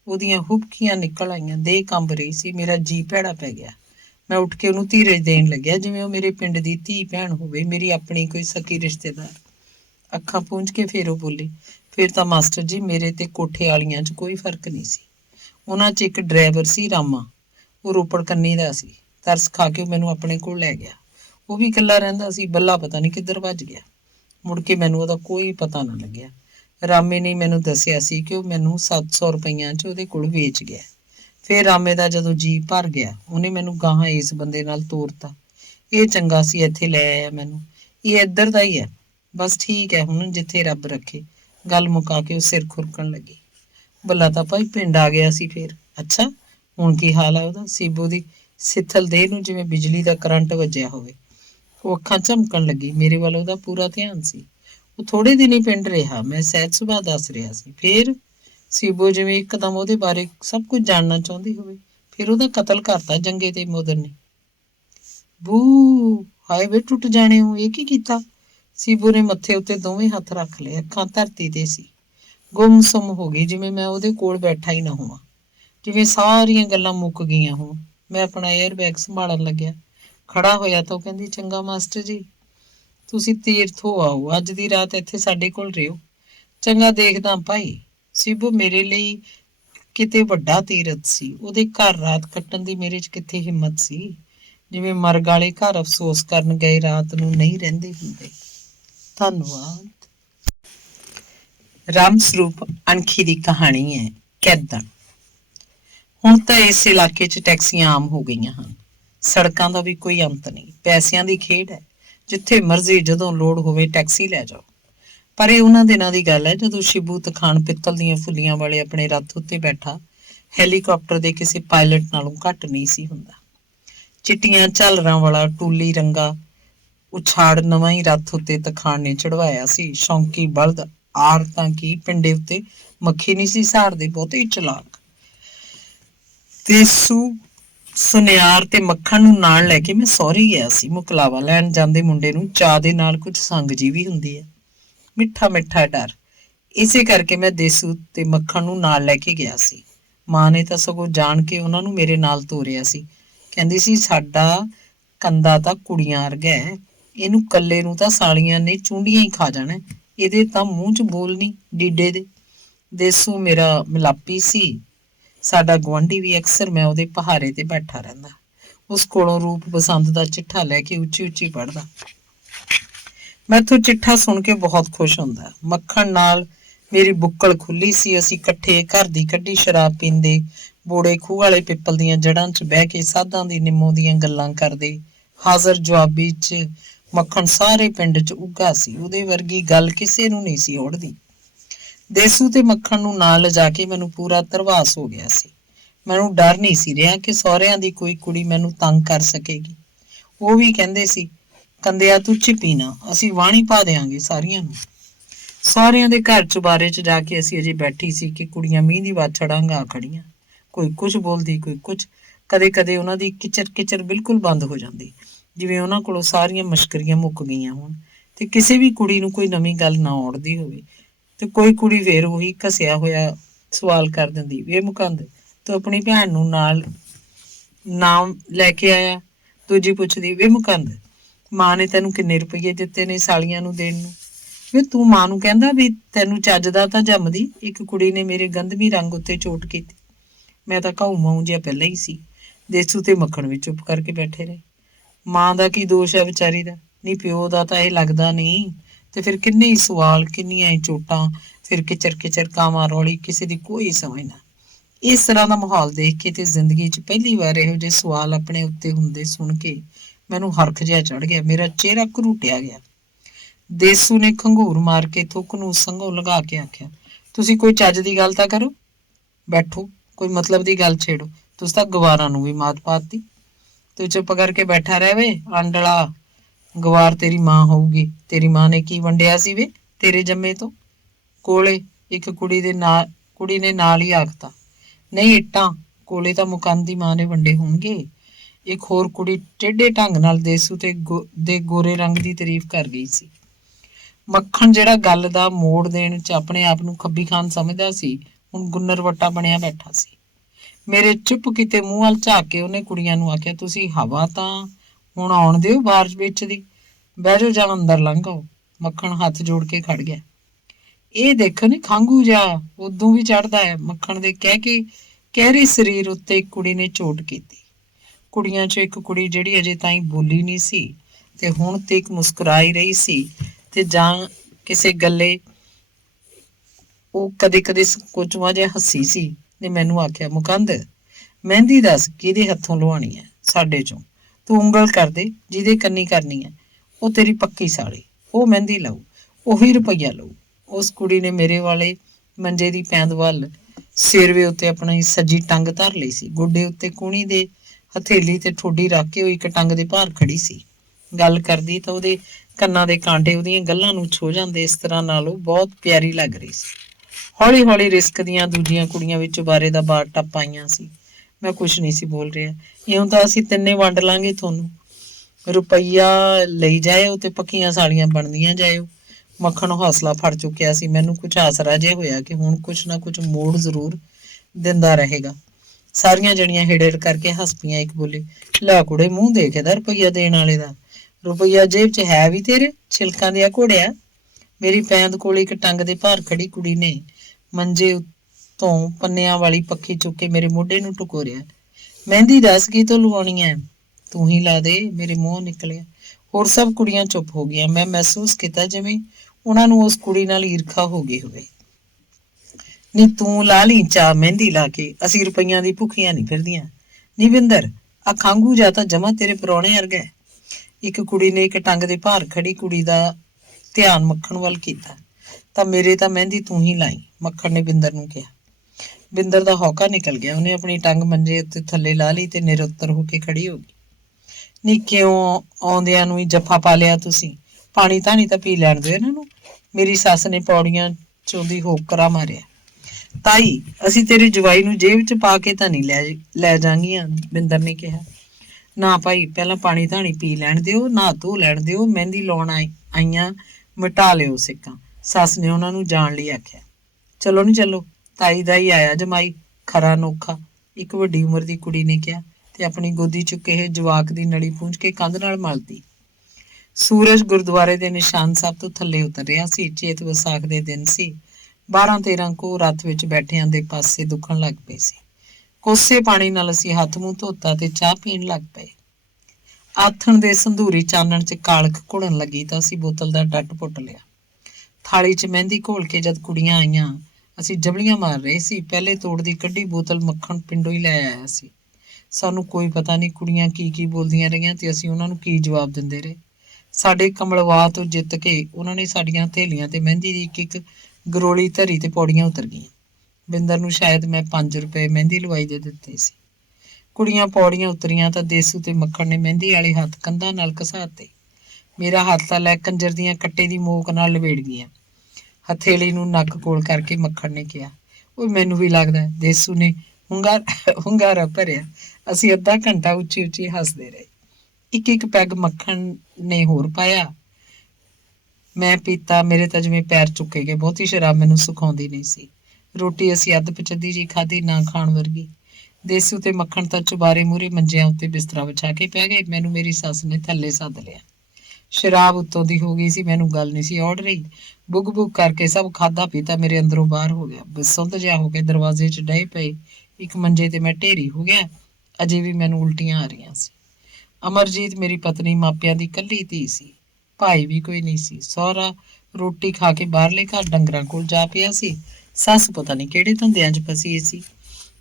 ਉਹਦੀਆਂ ਹੁਬਕੀਆਂ ਨਿਕਲ ਆਈਆਂ। ਦੇਹ ਕੰਬ ਰਹੀ ਸੀ। ਮੇਰਾ ਜੀ ਭੈੜਾ ਪੈ ਗਿਆ। ਮੈਂ ਉੱਠ ਕੇ ਉਹਨੂੰ ਧੀਰਜ ਦੇਣ ਲੱਗਿਆ, ਜਿਵੇਂ ਉਹ ਮੇਰੇ ਪਿੰਡ ਦੀ ਧੀ ਭੈਣ ਹੋਵੇ, ਮੇਰੀ ਆਪਣੀ ਕੋਈ ਸਕੀ ਰਿਸ਼ਤੇਦਾਰ। ਅੱਖਾਂ ਪੂੰਝ ਕੇ ਫਿਰ ਉਹ ਬੋਲੀ, ਫਿਰ ਤਾਂ ਮਾਸਟਰ ਜੀ ਮੇਰੇ ਤੇ ਕੋਠੇ ਵਾਲੀਆਂ 'ਚ ਕੋਈ ਫਰਕ ਨਹੀਂ ਸੀ। ਉਹਨਾਂ 'ਚ ਇੱਕ ਡਰਾਈਵਰ ਸੀ ਰਾਮਾ। ਉਹ ਰੋਪੜ ਕੰਨੀ ਦਾ ਸੀ। ਤਰਸ ਖਾ ਕੇ ਉਹ ਮੈਨੂੰ ਆਪਣੇ ਕੋਲ ਲੈ ਗਿਆ। ਉਹ ਵੀ ਇਕੱਲਾ ਰਹਿੰਦਾ ਸੀ। ਬੱਲਾ ਪਤਾ ਨਹੀਂ ਕਿੱਧਰ ਭੱਜ ਗਿਆ। ਮੁੜ ਕੇ ਮੈਨੂੰ ਉਹਦਾ ਕੋਈ ਪਤਾ ਨਾ ਲੱਗਿਆ। ਰਾਮੇ ਨੇ ਮੈਨੂੰ ਦੱਸਿਆ ਸੀ ਕਿ ਉਹ ਮੈਨੂੰ 700 ਰੁਪਈਆਂ 'ਚ ਉਹਦੇ ਕੋਲ ਵੇਚ ਗਿਆ। ਫਿਰ ਰਾਮੇ ਦਾ ਜਦੋਂ ਜੀ ਭਰ ਗਿਆ, ਉਹਨੇ ਮੈਨੂੰ ਗਾਹਾਂ ਇਸ ਬੰਦੇ ਨਾਲ ਤੋਰਤਾ। ਇਹ ਚੰਗਾ ਸੀ ਇੱਥੇ ਲੈ ਆਇਆ ਮੈਨੂੰ। ਇਹ ਇੱਧਰ ਦਾ ਹੀ ਹੈ। ਬਸ ਠੀਕ ਹੈ ਹੁਣ ਜਿੱਥੇ ਰੱਬ ਰੱਖੇ। ਗੱਲ ਮੁਕਾ ਕੇ ਉਹ ਸਿਰ ਖੁਰਕਣ ਲੱਗੀ। ਬੱਲਾ ਤਾਂ ਭਾਈ ਪਿੰਡ ਆ ਗਿਆ ਸੀ ਫਿਰ। ਅੱਛਾ, ਹੁਣ ਕੀ ਹਾਲ ਹੈ ਉਹਦਾ? ਸੀਬੋ ਦੀ ਸਿੱਥਲ ਦੇਹ ਨੂੰ ਜਿਵੇਂ ਬਿਜਲੀ ਦਾ ਕਰੰਟ ਵੱਜਿਆ ਹੋਵੇ। ਉਹ ਅੱਖਾਂ ਝਮਕਣ ਲੱਗੀ। ਮੇਰੇ ਵੱਲ ਉਹਦਾ ਪੂਰਾ ਧਿਆਨ ਸੀ। ਉਹ ਥੋੜੇ ਦਿਨ ਹੀ ਪਿੰਡ ਰਿਹਾ। ਮੈਂ ਸਹਿਜ ਸੁਭਾਅ ਦੱਸ ਰਿਹਾ ਸੀ। ਫਿਰ ਸੀਬੋ ਜਿਵੇਂ ਇੱਕਦਮ ਉਹਦੇ ਬਾਰੇ ਸਭ ਕੁਝ ਜਾਣਨਾ ਚਾਹੁੰਦੀ ਹੋਵੇ। ਫਿਰ ਉਹਦਾ ਕਤਲ ਕਰਤਾ ਜੰਗੇ ਤੇ ਮੋਦਨ ਨੇ। ਬੂ, ਹਾਏ ਵੇ ਟੁੱਟ ਜਾਣੇ ਹੋ, ਇਹ ਕੀ ਕੀਤਾ? ਸੀਬੋ ਨੇ ਮੱਥੇ ਉੱਤੇ ਦੋਵੇਂ ਹੱਥ ਰੱਖ ਲਏ। ਅੱਖਾਂ ਧਰਤੀ ਤੇ ਸੀ। ਗੁੰਮਸੁੰਮ ਹੋ ਗਈ, ਜਿਵੇਂ ਮੈਂ ਉਹਦੇ ਕੋਲ ਬੈਠਾ ਹੀ ਨਾ ਹੋਵਾਂ, ਜਿਵੇਂ ਸਾਰੀਆਂ ਗੱਲਾਂ ਮੁੱਕ ਗਈਆਂ ਹੋਣ। ਮੈਂ ਆਪਣਾ 에ਅਰ ਬੈਗ ਸੰਭਾਲਣ ਲੱਗਿਆ। ਖੜਾ ਹੋਇਆ ਤਾਂ ਉਹ ਕਹਿੰਦੀ, ਚੰਗਾ ਮਾਸਟਰ ਜੀ, ਤੁਸੀਂ ਤੀਰਥ ਹੋ ਆਓ। ਅੱਜ ਦੀ ਰਾਤ ਇੱਥੇ ਸਾਡੇ ਕੋਲ ਰਿਹੋ। ਚੰਗਾ, ਦੇਖਦਾ ਭਾਈ। ਸੀਬੋ ਮੇਰੇ ਲਈ ਕਿਤੇ ਵੱਡਾ ਤੀਰਥ ਸੀ। ਉਹਦੇ ਘਰ ਰਾਤ ਕੱਟਣ ਦੀ ਮੇਰੇ 'ਚ ਕਿੱਥੇ ਹਿੰਮਤ ਸੀ। ਜਿਵੇਂ ਮਰਗ ਵਾਲੇ ਘਰ ਅਫਸੋਸ ਕਰਨ ਗਏ ਰਾਤ ਨੂੰ ਨਹੀਂ ਰਹਿੰਦੇ ਹੁੰਦੇ। ਧੰਨਵਾਦ। ਰਾਮ ਸਰੂਪ ਅਣਖੀ ਦੀ ਕਹਾਣੀ ਹੈ ਕੈਦਾਂ। ਹੁਣ ਤਾਂ ਇਸ ਇਲਾਕੇ 'ਚ ਟੈਕਸੀਆਂ ਆਮ ਹੋ ਗਈਆਂ ਹਨ। ਸੜਕਾਂ ਦਾ ਵੀ ਕੋਈ ਅੰਤ ਨਹੀਂ। ਪੈਸਿਆਂ ਦੀ ਖੇਡ ਹੈ। ਜਿੱਥੇ ਮਰਜ਼ੀ ਜਦੋਂ ਲੋੜ ਹੋਵੇ ਟੈਕਸੀ ਲੈ ਜਾਓ। ਪਰ ਇਹ ਉਹਨਾਂ ਦਿਨਾਂ ਦੀ ਗੱਲ ਹੈ ਜਦੋਂ ਸ਼ਿਬੂ ਤਖਾਣ ਪਿੱਤਲ ਦੀਆਂ ਫੁੱਲੀਆਂ ਵਾਲੇ ਆਪਣੇ ਰੱਥ ਉੱਤੇ ਬੈਠਾ ਹੈਲੀਕਾਪਟਰ ਦੇ ਕਿਸੇ ਪਾਇਲਟ ਨਾਲੋਂ ਘੱਟ ਨਹੀਂ ਸੀ ਹੁੰਦਾ। ਚਿੱਟੀਆਂ ਝਾਲਰਾਂ ਵਾਲਾ ਟੂਲੀ ਰੰਗਾ ਉਛਾੜ ਨਵਾਂ ਹੀ ਰੱਥ ਉੱਤੇ ਤਖਾਣ ਨੇ ਚੜਵਾਇਆ ਸੀ। ਸ਼ੌਂਕੀ ਬਲਦ ਆਰ ਤਾਂ ਕੀ ਪਿੰਡੇ ਉੱਤੇ ਮੱਖੀ ਨਹੀਂ ਸੀ ਸਾੜਦੇ, ਬਹੁਤੇ ਹੀ ਚਲਾਕ। ਦੇਸੂ ਸੁਨਿਆਰ ਤੇ ਮੱਖਣ ਨੂੰ ਨਾਲ ਲੈ ਕੇ ਮੈਂ ਸਹੁਰੇ ਗਿਆ ਸੀ। ਮੁਕਲਾਵਾ ਲੈਣ ਜਾਂਦੇ ਮੁੰਡੇ ਨੂੰ ਚਾਹ ਦੇ ਨਾਲ ਕੁਝ ਸੰਗ ਜੀ ਵੀ ਹੁੰਦੀ ਹੈ, ਮਿੱਠਾ ਮਿੱਠਾ ਡਰ। ਇਸੇ ਕਰਕੇ ਮੈਂ ਦੇਸੂ ਤੇ ਮੱਖਣ ਨੂੰ ਨਾਲ ਲੈ ਕੇ ਗਿਆ ਸੀ। ਮਾਂ ਨੇ ਤਾਂ ਸਗੋਂ ਜਾਣ ਕੇ ਉਹਨਾਂ ਨੂੰ ਮੇਰੇ ਨਾਲ ਤੋਰਿਆ ਸੀ। ਕਹਿੰਦੀ ਸੀ, ਸਾਡਾ ਕੰਦਾ ਤਾਂ ਕੁੜੀਆਂ ਵਰਗਾ ਹੈ, ਇਹਨੂੰ ਕੱਲੇ ਨੂੰ ਤਾਂ ਸਾਲੀਆਂ ਨੇ ਚੁੰਡੀਆਂ ਹੀ ਖਾ ਜਾਣਾ, ਇਹਦੇ ਤਾਂ ਮੂੰਹ 'ਚ ਬੋਲ ਨਹੀਂ ਡੀਡੇ ਦੇ। ਦੇਸੂ ਮੇਰਾ ਮਿਲਾਪੀ ਸੀ, ਸਾਡਾ ਗੁਆਂਢੀ ਵੀ। ਅਕਸਰ ਮੈਂ ਉਹਦੇ ਪਹਾਰੇ ਤੇ ਬੈਠਾ ਰਹਿੰਦਾ, ਉਸ ਕੋਲੋਂ ਰੂਪ ਪਸੰਦ ਦਾ ਚਿੱਠਾ ਲੈ ਕੇ ਉੱਚੀ ਉੱਚੀ ਪੜ੍ਹਦਾ। ਮੈਥੋਂ ਚਿੱਠਾ ਸੁਣ ਕੇ ਬਹੁਤ ਖੁਸ਼ ਹੁੰਦਾ। ਮੱਖਣ ਨਾਲ ਮੇਰੀ ਬੁੱਕਲ ਖੁੱਲੀ ਸੀ। ਅਸੀਂ ਇਕੱਠੇ ਘਰ ਦੀ ਕੱਢੀ ਸ਼ਰਾਬ ਪੀਂਦੇ, ਬੋੜੇ ਖੂਹ ਵਾਲੇ ਪਿੱਪਲ ਦੀਆਂ ਜੜ੍ਹਾਂ 'ਚ ਬਹਿ ਕੇ ਸਾਧਾਂ ਦੀ ਨਿੰਮੋ ਦੀਆਂ ਗੱਲਾਂ ਕਰਦੇ। ਹਾਜ਼ਰ ਜਵਾਬੀ 'ਚ ਮੱਖਣ ਸਾਰੇ ਪਿੰਡ 'ਚ ਉੱਘਾ ਸੀ, ਉਹਦੇ ਵਰਗੀ ਗੱਲ ਕਿਸੇ ਨੂੰ ਨਹੀਂ ਸੀ ਔੜਦੀ। ਦੇਸੂ ਤੇ ਮੱਖਣ ਨੂੰ ਨਾਲ ਲਿਜਾ ਕੇ ਮੈਨੂੰ ਪੂਰਾ ਧਰਵਾਸ ਹੋ ਗਿਆ ਸੀ। ਮੈਨੂੰ ਡਰ ਨਹੀਂ ਸੀ ਰਿਹਾ ਕਿ ਸਹੁਰਿਆਂ ਦੀ ਕੋਈ ਕੁੜੀ ਮੈਨੂੰ ਤੰਗ ਕਰ ਸਕੇਗੀ। ਉਹ ਵੀ ਕਹਿੰਦੇ ਸੀ, ਕੰਦਿਆ ਤੂੰ ਚਿਪੀ ਨਾ, ਅਸੀਂ ਵਾਹਣੀ ਪਾ ਦਿਆਂਗੇ ਸਾਰੀਆਂ ਨੂੰ। ਸਹੁਰਿਆਂ ਦੇ ਘਰ ਚੁਬਾਰੇ 'ਚ ਜਾ ਕੇ ਅਸੀਂ ਅਜੇ ਬੈਠੀ ਸੀ ਕਿ ਕੁੜੀਆਂ ਮੀਂਹ ਦੀ ਵਾਛੜ ਹੰਗਾ ਖੜੀਆਂ, ਕੋਈ ਕੁਝ ਬੋਲਦੀ, ਕੋਈ ਕੁਝ। ਕਦੇ ਕਦੇ ਉਹਨਾਂ ਦੀ ਕਿਚਰ ਕਿਚਰ ਬਿਲਕੁਲ ਬੰਦ ਹੋ ਜਾਂਦੀ, ਜਿਵੇਂ ਉਹਨਾਂ ਕੋਲੋਂ ਸਾਰੀਆਂ ਮਸ਼ਕਰੀਆਂ ਮੁੱਕ ਗਈਆਂ ਹੋਣ ਤੇ ਕਿਸੇ ਵੀ ਕੁੜੀ ਨੂੰ ਕੋਈ ਨਵੀਂ ਗੱਲ ਨਾ ਔੜਦੀ ਹੋਵੇ। ਤੇ ਕੋਈ ਕੁੜੀ ਫੇਰ ਉਹੀ ਘਸਿਆ ਹੋਇਆ ਸਵਾਲ ਕਰ ਦਿੰਦੀ, ਵੇ ਮੁਕੰਦ ਤੂੰ ਆਪਣੀ ਭੈਣ ਨੂੰ ਨਾਲ ਨਾਮ ਲੈ ਕੇ ਆਇਆ? ਦੂਜੀ ਪੁੱਛਦੀ, ਵੇ ਮੁਕੰਦ ਮਾਂ ਨੇ ਤੈਨੂੰ ਕਿੰਨੇ ਰੁਪਈਏ ਦਿੱਤੇ ਨੇ ਸਾਲੀਆਂ ਨੂੰ ਦੇਣ ਨੂੰ? ਵੇ ਤੂੰ ਮਾਂ ਨੂੰ ਕਹਿੰਦਾ ਵੀ ਤੈਨੂੰ ਚੱਜ ਦਾ ਤਾਂ ਜੰਮਦੀ। ਇੱਕ ਕੁੜੀ ਨੇ ਮੇਰੇ ਗੰਧਵੀ ਰੰਗ ਉੱਤੇ ਚੋਟ ਕੀਤੀ। ਮੈਂ ਤਾਂ ਘਾਊ ਮਾਊ ਜਿਹਾ ਪਹਿਲਾਂ ਹੀ ਸੀ। ਦੇਸੂ ਤੇ ਮੱਖਣ ਵੀ ਚੁੱਪ ਕਰਕੇ ਬੈਠੇ ਰਹੇ। ਮਾਂ ਦਾ ਕੀ ਦੋਸ਼ ਹੈ ਵਿਚਾਰੀ ਦਾ? ਨਹੀਂ ਪਿਓ ਦਾ ਤਾਂ ਇਹ ਲੱਗਦਾ ਨਹੀਂ। ਤੇ ਫਿਰ ਕਿੰਨੇ ਹੀ ਸਵਾਲ, ਕਿੰਨੀਆਂ ਹੀ ਚੋਟਾਂ, ਫਿਰ ਕਿਚਰ ਕਿਚਰ, ਕਾਵਾਂ ਰੌਲੀ, ਕਿਸੇ ਦੀ ਕੋਈ ਸਮਝ ਨਾ। ਇਸ ਤਰ੍ਹਾਂ ਦਾ ਮਾਹੌਲ ਦੇਖ ਕੇ ਤੇ ਜ਼ਿੰਦਗੀ 'ਚ ਪਹਿਲੀ ਵਾਰ ਇਹੋ ਜਿਹੇ ਸਵਾਲ ਆਪਣੇ ਉੱਤੇ ਹੁੰਦੇ ਸੁਣ ਕੇ ਮੈਨੂੰ ਹਰਖ ਜਿਹਾ ਚੜ ਗਿਆ, ਮੇਰਾ ਚਿਹਰਾ ਘਰੂਟਿਆ ਗਿਆ। ਦੇਸੂ ਨੇ ਖੰਘੂਰ ਮਾਰ ਕੇ ਥੁੱਕ ਨੂੰ ਸੰਘੋ ਲਗਾ ਕੇ ਆਖਿਆ, ਤੁਸੀਂ ਕੋਈ ਚੱਜ ਦੀ ਗੱਲ ਤਾਂ ਕਰੋ, ਬੈਠੋ, ਕੋਈ ਮਤਲਬ ਦੀ ਗੱਲ ਛੇੜੋ। ਤੁਸੀਂ ਤਾਂ ਗਵਾਰਾਂ ਨੂੰ ਵੀ ਮਾਤ ਪਾਤੀ। ਤੂੰ ਚੁੱਪ ਕਰਕੇ ਬੈਠਾ ਰਹਿ ਵੇ ਆਂਡਲਾ। ਗਵਾਰ ਤੇਰੀ ਮਾਂ ਹੋਊਗੀ। ਤੇਰੀ ਮਾਂ ਨੇ ਕੀ ਵੰਡਿਆ ਸੀ ਵੇ ਤੇਰੇ ਜੰਮੇ ਤੋਂ? ਕੋਲੇ, ਇੱਕ ਕੁੜੀ ਨੇ ਨਾਲ ਹੀ ਆਖਤਾ। ਨਹੀਂ ਇੱਟਾਂ ਕੋਲੇ ਤਾਂ ਮੁਕੰਦ ਦੀ ਮਾਂ ਨੇ ਵੰਡੇ ਹੋਣਗੇ। ਇੱਕ ਹੋਰ ਕੁੜੀ ਟੇਢੇ ਢੰਗ ਨਾਲ ਦੇਸੂ ਦੇ ਗੋਰੇ ਰੰਗ ਦੀ ਤਾਰੀਫ ਕਰ ਗਈ ਸੀ। ਮੱਖਣ ਜਿਹੜਾ ਗੱਲ ਦਾ ਮੋੜ ਦੇਣ 'ਚ ਆਪਣੇ ਆਪ ਨੂੰ ਖੱਬੀ ਖਾਨ ਸਮਝਦਾ ਸੀ, ਹੁਣ ਗੁੰਨਰ ਵੱਟਾ ਬਣਿਆ ਬੈਠਾ ਸੀ। ਮੇਰੇ ਚੁੱਪ ਕੀਤੇ ਮੂੰਹ ਵੱਲ ਝਾਕ ਕੇ ਉਹਨੇ ਕੁੜੀਆਂ ਨੂੰ ਆਖਿਆ, ਤੁਸੀਂ ਹਵਾ ਤਾਂ ਹੁਣ ਆਉਣ ਦਿਓ ਬਾਰਿਸ਼ ਵਿੱਚ ਦੀ, ਬਹਿ ਜਾਓ ਜਾਂ ਅੰਦਰ ਲੰਘ ਆਓ। ਮੱਖਣ ਹੱਥ ਜੋੜ ਕੇ ਖੜ ਗਿਆ। ਇਹ ਦੇਖੋ ਨੀ ਖਾਂਗੂ ਜਾ ਉਦੋਂ ਵੀ ਚੜਦਾ ਹੈ। ਮੱਖਣ ਦੇ ਕਹਿ ਕੇ ਗਹਿਰੇ ਸਰੀਰ ਉੱਤੇ ਇੱਕ ਕੁੜੀ ਨੇ ਚੋਟ ਕੀਤੀ। ਕੁੜੀਆਂ 'ਚੋਂ ਇੱਕ ਕੁੜੀ ਜਿਹੜੀ ਅਜੇ ਤਾਈਂ ਬੋਲੀ ਨਹੀਂ ਸੀ ਤੇ ਹੁਣ ਤੇ ਇੱਕ ਮੁਸਕਰਾਈ ਰਹੀ ਸੀ ਤੇ ਜਾਂ ਕਿਸੇ ਗੱਲੇ ਉਹ ਕਦੇ ਕਦੇ ਕੁਚਵਾ ਜਿਹਾ ਹੱਸੀ ਸੀ ਨੇ ਮੈਨੂੰ ਆਖਿਆ, ਮੁਕੰਦ ਮਹਿੰਦੀ ਦੱਸ ਕਿਹਦੇ ਹੱਥੋਂ ਲਵਾਉਣੀ ਹੈ? ਸਾਡੇ 'ਚੋਂ। ਤੂੰ ਉਂਗਲ ਕਰ ਦੇ ਜਿਹਦੇ ਕੰਨੀ ਕਰਨੀ ਹੈ, ਉਹ ਤੇਰੀ ਪੱਕੀ ਸਾਲੀ, ਉਹ ਮਹਿੰਦੀ ਲਾਊ, ਉਹੀ ਰੁਪਈਆ ਲਊ। ਉਸ ਕੁੜੀ ਨੇ ਮੇਰੇ ਵਾਲੇ ਮੰਜੇ ਦੀ ਪੈਂਦ ਵੱਲ ਸਿਰਵੇ ਉੱਤੇ ਆਪਣੀ ਸੱਜੀ ਟੰਗ ਧਰ ਲਈ ਸੀ। ਗੋਡੇ ਉੱਤੇ ਕੂਣੀ ਦੇ ਹਥੇਲੀ ਤੇ ਠੋਡੀ ਰੱਖ ਕੇ ਉਹ ਇੱਕ ਟੰਗ ਦੇ ਭਾਰ ਖੜੀ ਸੀ। ਗੱਲ ਕਰਦੀ ਤਾਂ ਉਹਦੇ ਕੰਨਾਂ ਦੇ ਕਾਂਟੇ ਉਹਦੀਆਂ ਗੱਲਾਂ ਨੂੰ ਛੋ ਜਾਂਦੇ। ਇਸ ਤਰ੍ਹਾਂ ਨਾਲ ਉਹ ਬਹੁਤ ਪਿਆਰੀ ਲੱਗ ਰਹੀ ਸੀ। ਹੌਲੀ ਹੌਲੀ ਰਿਸਕ ਦੀਆਂ ਦੂਜੀਆਂ ਕੁੜੀਆਂ ਵਿੱਚ ਬਾਰੇ ਦਾ ਬਾਰ ਟੱਪ ਆਈਆਂ ਸੀ। ਮੈਂ ਕੁਛ ਨਹੀਂ ਸੀ ਬੋਲ ਰਿਹਾ। ਇਉਂ ਤਾਂ ਅਸੀਂ ਤਿੰਨੇ ਵੰਡ ਲਾਂਗੇ ਤੁਹਾਨੂੰ, ਰੁਪਈਆ ਲਈ ਜਾਇਓ ਤੇ ਪੱਕੀਆਂ ਸਾਲੀਆਂ ਬਣਦੀਆਂ ਜਾਇਓ। ਮੱਖਣ ਹੌਸਲਾ ਫੜ ਚੁੱਕਿਆ ਸੀ। ਮੈਨੂੰ ਕੁਝ ਆਸਰਾ ਜਿਹਾ ਹੋਇਆ ਕਿ ਹੁਣ ਕੁਛ ਨਾ ਕੁਛ ਮੋੜ ਜ਼ਰੂਰ ਦਿੰਦਾ ਰਹੇਗਾ। ਸਾਰੀਆਂ ਜਣੀਆਂ ਹਿੜੇੜ ਕਰਕੇ ਹੱਸ ਪਈਆਂ। ਇੱਕ ਬੋਲੀ, ਲੈ ਕੁੜੇ ਮੂੰਹ ਦੇਖ ਇਹਦਾ ਰੁਪਈਆ ਦੇਣ ਵਾਲੇ ਦਾ। ਰੁਪਈਆ ਜੇਬ 'ਚ ਹੈ ਵੀ ਤੇਰੇ ਛਿਲਕਾਂ ਦਿਆ ਘੋੜਿਆ। ਮੇਰੀ ਪੈਂਦ ਕੋਲ ਇੱਕ ਟੰਗ ਦੇ ਭਾਰ ਖੜੀ ਕੁੜੀ ਨੇ ਮੰਜੇ ਤੋਂ ਪੰਨਿਆਂ ਵਾਲੀ ਪੱਖੀ ਚੁੱਕ ਕੇ ਮੇਰੇ ਮੋਢੇ ਨੂੰ ਟਕੋਰਿਆ। ਮਹਿੰਦੀ ਦੱਸ ਕੀ ਤੋਂ ਲਵਾਉਣੀ ਹੈ? ਤੂੰ ਹੀ ਲਾ ਦੇ, ਮੇਰੇ ਮੂੰਹੋਂ ਨਿਕਲਿਆ। ਹੋਰ ਸਭ ਕੁੜੀਆਂ ਚੁੱਪ ਹੋ ਗਈਆਂ। ਮੈਂ ਮਹਿਸੂਸ ਕੀਤਾ ਜਿਵੇਂ ਉਹਨਾਂ ਨੂੰ ਉਸ ਕੁੜੀ ਨਾਲ ਈਰਖਾ ਹੋ ਗਈ ਹੋਵੇ। ਨੀ ਤੂੰ ਲਾ ਲਈ ਚਾਹ ਮਹਿੰਦੀ ਲਾ ਕੇ, ਅਸੀਂ ਰੁਪਈਆਂ ਦੀ ਭੁੱਖੀਆਂ ਨਹੀਂ ਫਿਰਦੀਆਂ। ਨੀ ਬਿੰਦਰ ਆ ਖਾਂਗੂ ਜਾ ਤਾਂ ਜਮਾ ਤੇਰੇ ਪ੍ਰਾਹੁਣੇ ਵਰਗਾ। ਇੱਕ ਕੁੜੀ ਨੇ ਇੱਕ ਟੰਗ ਦੇ ਭਾਰ ਖੜੀ ਕੁੜੀ ਦਾ ਧਿਆਨ ਮੱਖਣ ਵੱਲ ਕੀਤਾ। ਤਾਂ ਮੇਰੇ ਤਾਂ ਮਹਿੰਦੀ ਤੂੰ ਹੀ ਲਾਈ, ਮੱਖਣ ਨੇ ਬਿੰਦਰ ਨੂੰ ਕਿਹਾ। ਬਿੰਦਰ ਦਾ ਹੌਕਾ ਨਿਕਲ ਗਿਆ। ਉਹਨੇ ਆਪਣੀ ਟੰਗ ਮੰਜੇ ਉੱਤੇ ਥੱਲੇ ਲਾ ਲਈ ਤੇ ਨਿਰੁੱਤਰ ਹੋ ਕੇ ਖੜੀ ਹੋ ਗਈ। ਨੀ ਕਿਉਂ ਆਉਂਦਿਆਂ ਨੂੰ ਹੀ ਜੱਫਾ ਪਾ ਲਿਆ ਤੁਸੀਂ? ਪਾਣੀ ਧਾਣੀ ਤਾਂ ਪੀ ਲੈਣ ਦਿਓ ਇਹਨਾਂ ਨੂੰ। ਮੇਰੀ ਸੱਸ ਨੇ ਪੌੜੀਆਂ ਚੋਂ ਦੀ ਹੋਕਰਾ ਮਾਰਿਆ। ਤਾਈ ਅਸੀਂ ਤੇਰੇ ਜਵਾਈ ਨੂੰ ਜੇਬ 'ਚ ਪਾ ਕੇ ਤਾਂ ਨਹੀਂ ਲੈ ਜਾਾਂਗੀਆਂ, ਬਿੰਦਰ ਨੇ ਕਿਹਾ। ਨਾ ਭਾਈ, ਪਹਿਲਾਂ ਪਾਣੀ ਧਾਣੀ ਪੀ ਲੈਣ ਦਿਓ, ਨਹਾ ਧੋ ਲੈਣ ਦਿਓ, ਮਹਿੰਦੀ ਲਾਉਣ ਆਈਆਂ ਮਿਟਾ ਲਿਓ ਸਿੱਕਾਂ, ਸੱਸ ਨੇ ਉਹਨਾਂ ਨੂੰ ਜਾਣ ਲਈ ਆਖਿਆ। ਚਲੋ ਨੀ ਚੱਲੋ, ਤਾਈ ਦਾ ਹੀ ਆਇਆ ਜਮਾਈ, ਖਰਾ ਨੋਖਾ, ਇੱਕ ਵੱਡੀ ਉਮਰ ਦੀ ਕੁੜੀ ਨੇ ਕਿਹਾ ਤੇ ਆਪਣੀ ਗੋਦੀ ਚੁੱਕੇ ਇਹ ਜਵਾਕ ਦੀ ਨਲੀ ਪੂੰਝ ਕੇ ਕੰਧ ਨਾਲ ਮਲਦੀ। ਸੂਰਜ ਗੁਰਦੁਆਰੇ ਦੇ ਨਿਸ਼ਾਨ ਸਾਹਿਬ ਤੋਂ ਥੱਲੇ ਉਤਰ ਰਿਹਾ ਸੀ। ਚੇਤ ਵਿਸਾਖ ਦੇ ਦਿਨ ਸੀ। 12-13 ਕੋ ਰੱਥ ਵਿੱਚ ਬੈਠਿਆਂ ਦੇ ਪਾਸੇ ਦੁਖਣ ਲੱਗ ਪਏ ਸੀ। ਕੋਸੇ ਪਾਣੀ ਨਾਲ ਅਸੀਂ ਹੱਥ ਮੂੰਹ ਧੋਤਾ ਤੇ ਚਾਹ ਪੀਣ ਲੱਗ ਪਏ। ਆਥਣ ਦੇ ਸੰਧੂਰੀ ਚਾਨਣ 'ਚ ਕਾਲਖ ਘੁੜਨ ਲੱਗੀ ਤਾਂ ਅਸੀਂ ਬੋਤਲ ਦਾ ਡੱਟ ਪੁੱਟ ਲਿਆ। ਥਾਲੀ 'ਚ ਮਹਿੰਦੀ ਘੋਲ ਕੇ ਜਦ ਕੁੜੀਆਂ ਆਈਆਂ, ਅਸੀਂ ਜਬਲੀਆਂ ਮਾਰ ਰਹੇ ਸੀ। ਪਹਿਲੇ ਤੋੜ ਦੀ ਕੱਢੀ ਬੋਤਲ ਮੱਖਣ ਪਿੰਡੋਂ ਹੀ ਲੈ ਆਇਆ ਸੀ। ਸਾਨੂੰ ਕੋਈ ਪਤਾ ਨਹੀਂ ਕੁੜੀਆਂ ਕੀ ਕੀ ਬੋਲਦੀਆਂ ਰਹੀਆਂ ਤੇ ਅਸੀਂ ਉਹਨਾਂ ਨੂੰ ਕੀ ਜਵਾਬ ਦਿੰਦੇ ਰਹੇ। ਸਾਡੇ ਕਮਲਵਾਹ ਤੋਂ ਜਿੱਤ ਕੇ ਉਹਨਾਂ ਨੇ ਸਾਡੀਆਂ ਥੇਲੀਆਂ ਤੇ ਮਹਿੰਦੀ ਦੀ ਇੱਕ ਗਰੋਲੀ ਧਰੀ ਤੇ ਪੌੜੀਆਂ ਉਤਰ ਗਈਆਂ। ਬਿੰਦਰ ਨੂੰ ਸ਼ਾਇਦ ਮੈਂ 5 ਰੁਪਏ ਮਹਿੰਦੀ ਲਵਾਈ ਦੇ ਦਿੱਤੇ ਸੀ। ਕੁੜੀਆਂ ਪੌੜੀਆਂ ਉਤਰੀਆਂ ਤਾਂ ਦੇਸੂ ਤੇ ਮੱਖਣ ਨੇ ਮਹਿੰਦੀ ਵਾਲੇ ਹੱਥ ਕੰਧਾਂ ਨਾਲ ਘਸਾਤੇ। ਮੇਰਾ ਹੱਥ ਤਾਂ ਲੈ ਕੰਜਰ ਦੀਆਂ ਕੱਟੇ ਦੀ ਮੋਕ ਨਾਲ ਲਵੇੜ ਗਈਆਂ। ਹਥੇਲੀ ਨੂੰ ਨੱਕ ਕੋਲ ਕਰਕੇ ਮੱਖਣ ਨੇ ਕਿਹਾ, ਉਹ ਮੈਨੂੰ ਵੀ ਲੱਗਦਾ। ਦੇਸੂ ਨੇ ਹੁੰਗਾਰਾ ਭਰਿਆ। ਅਸੀਂ ਅੱਧਾ ਘੰਟਾ ਉੱਚੀ ਉੱਚੀ ਹੱਸਦੇ ਰਹੇ। ਇੱਕ ਇੱਕ ਪੈਗ ਮੱਖਣ ਨੇ ਹੋਰ ਪਾਇਆ। ਮੈਂ ਪੀਤਾ। ਮੇਰੇ ਤਾਂ ਜਿਵੇਂ ਪੈਰ ਚੁੱਕੇ ਗਏ। ਬਹੁਤੀ ਸ਼ਰਾਬ ਮੈਨੂੰ ਸੁਖਾਉਂਦੀ ਨਹੀਂ ਸੀ। ਰੋਟੀ ਅਸੀਂ ਅੱਧ ਪਚੱਦੀ ਜੀ ਖਾਧੀ, ਨਾ ਖਾਣ ਵਰਗੀ। ਦੇਸੂ ਤੇ ਮੱਖਣ ਤਾਂ ਚੁਬਾਰੇ ਮੂਹਰੇ ਮੰਜਿਆਂ ਉੱਤੇ ਬਿਸਤਰਾ ਵਿਛਾ ਕੇ ਪੈ ਗਏ। ਮੈਨੂੰ ਮੇਰੀ ਸੱਸ ਨੇ ਥੱਲੇ ਸੱਦ ਲਿਆ। ਸ਼ਰਾਬ ਉੱਤੋਂ ਦੀ ਹੋ ਗਈ ਸੀ, ਮੈਨੂੰ ਗੱਲ ਨਹੀਂ ਸੀ ਔੜ ਰਹੀ। ਬੁੱਗ ਬੁੱਗ ਕਰਕੇ ਸਭ ਖਾਧਾ ਪੀਤਾ ਮੇਰੇ ਅੰਦਰੋਂ ਬਾਹਰ ਹੋ ਗਿਆ। ਬਸੁੰਧ ਜਿਹਾ ਹੋ ਕੇ ਦਰਵਾਜ਼ੇ 'ਚ ਡਏ ਪਏ ਇੱਕ ਮੰਜੇ ਤੇ ਮੈਂ ਢੇਰੀ ਹੋ ਗਿਆ। ਅਜੇ ਵੀ ਮੈਨੂੰ ਉਲਟੀਆਂ ਆ ਰਹੀਆਂ ਸੀ। ਅਮਰਜੀਤ ਮੇਰੀ ਪਤਨੀ ਮਾਪਿਆਂ ਦੀ ਇਕੱਲੀ ਧੀ ਸੀ। ਭਾਈ ਵੀ ਕੋਈ ਨਹੀਂ ਸੀ। ਸਹੁਰਾ ਰੋਟੀ ਖਾ ਕੇ ਬਾਹਰਲੇ ਘਰ ਡੰਗਰਾਂ ਕੋਲ ਜਾ ਪਿਆ ਸੀ। ਸੱਸ ਪਤਾ ਨਹੀਂ ਕਿਹੜੇ ਧੰਦਿਆਂ 'ਚ ਫਸੀ ਸੀ।